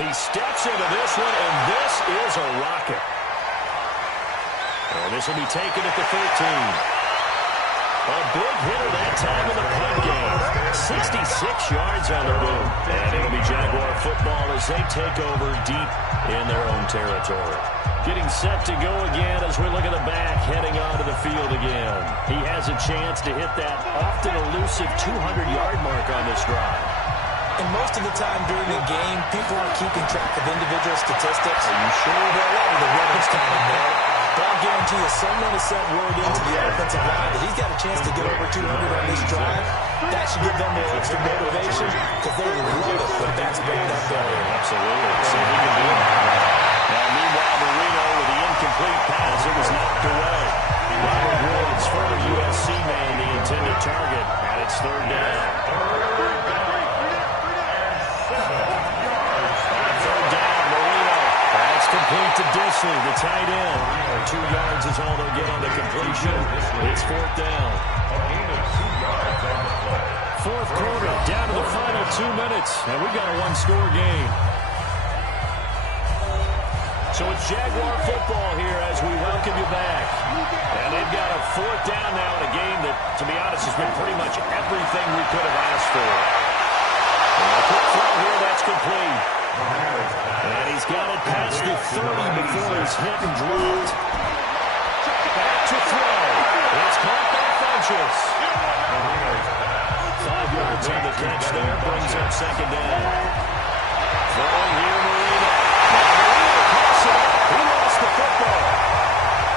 He steps into this one, and this is a rocket. And this will be taken at the 13. A big hitter that time in the punt game. 66 yards on the boom. And it'll be Jaguar football as they take over deep in their own territory. Getting set to go again as we look at the back, heading onto the field again. He has a chance to hit that often elusive 200-yard mark on this drive. And most of the time during the game, people aren't keeping track of individual statistics. Are you sure? There are a lot of the runners coming there. But I'll guarantee you someone has sent word into the offensive line that he's got a chance to get over 200 on this drive. That should give them a little extra motivation because they love it when backs break that barrier. Absolutely. See if he can do it. Now, meanwhile, Marino with the incomplete pass. It was knocked away. Robert Woods, former USC man, the intended target. And it's 3rd down. Complete to Disley, the tight end. 2 yards is all they'll get on the completion. It's 4th down. 4th quarter, down to the final 2 minutes, and we've got a 1-score game. So it's Jaguar football here as we welcome you back. And they've got a 4th down now in a game that, to be honest, has been pretty much everything we could have asked for. And a quick throw here, that's complete. And he's got it past the 30 before he's hit and dropped. Back to throw. It's caught by Funchess. 5 yards on the catch there, brings up 2nd down. Throwing here, Marino. Marino cuts it up. He lost the football.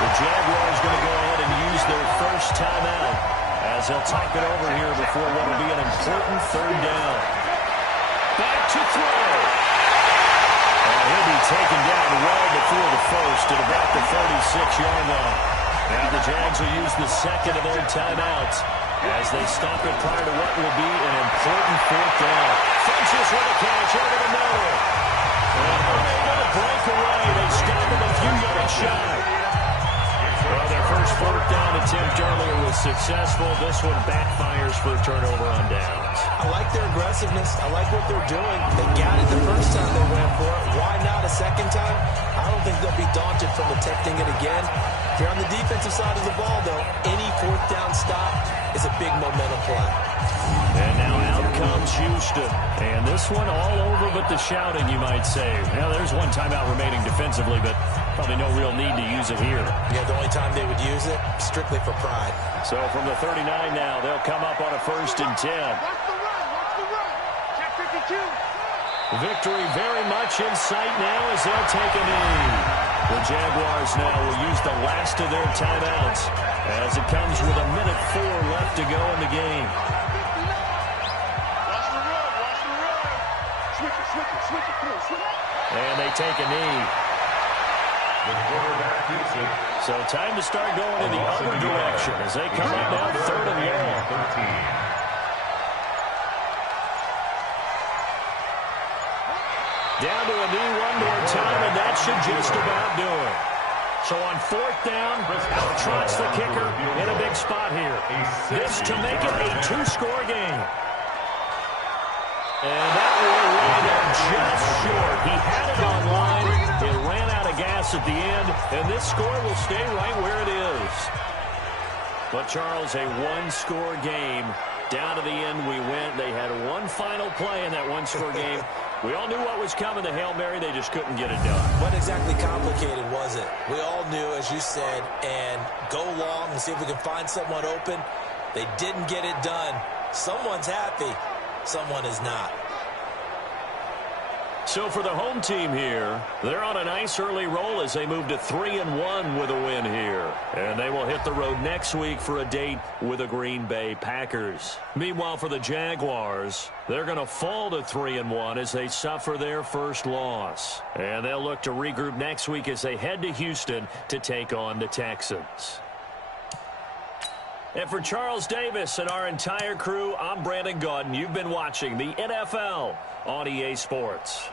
The Jaguars going to go ahead and use their first timeout as they'll talk it over here before what will be an important 3rd down. Back to throw. He'll be taken down well before the first at about the 36-yard line. Now the Jags will use the 2nd of their timeouts as they stop it prior to what will be an important 4th down. Funchess with a catch over the middle. And unable to break away. They stop him a few yards shy. Well, their first 4th down attempt earlier was successful. This one backfires for a turnover on downs. I like their aggressiveness. I like what they're doing. They got it the first time they went for it. Why not a second time? I don't think they'll be daunted from attempting it again. If you're on the defensive side of the ball, though, any 4th down stop is a big momentum play. And now out comes Houston. And this one all over but the shouting, you might say. Now, there's one timeout remaining defensively, but probably no real need to use it here. Yeah, the only time they would use it, strictly for pride. So from the 39 now, they'll come up on a 1st and 10. Watch the run. Watch the run. Check 52. Victory very much in sight now as they'll take a knee. The Jaguars now will use the last of their timeouts as it comes with 1:04 left to go in the game. Watch the run. Watch the run. Switch it. Switch it. Switch it. Come on, switch it. And they take a knee. The quarterback keeps it. So time to start going in the other direction as they come up now 3rd and long. 13. Down to a knee one more time, and that should just about do it. So on 4th down, out trots the kicker in a big spot here. This to make it a 2-score game. And that will land up just short. He had it on line. It ran out of gas at the end, and this score will stay right where it is. But, Charles, a 1-score game. Down to the end we went. They had one final play in that 1-score game. We all knew what was coming, the Hail Mary. They just couldn't get it done. What exactly complicated was it? We all knew, as you said, and go long and see if we can find someone open. They didn't get it done. Someone's happy. Someone is not. So for the home team here, they're on a nice early roll as they move to 3-1 with a win here. And they will hit the road next week for a date with the Green Bay Packers. Meanwhile, for the Jaguars, they're going to fall to 3-1 as they suffer their first loss. And they'll look to regroup next week as they head to Houston to take on the Texans. And for Charles Davis and our entire crew, I'm Brandon Gaudin. You've been watching the NFL on EA Sports.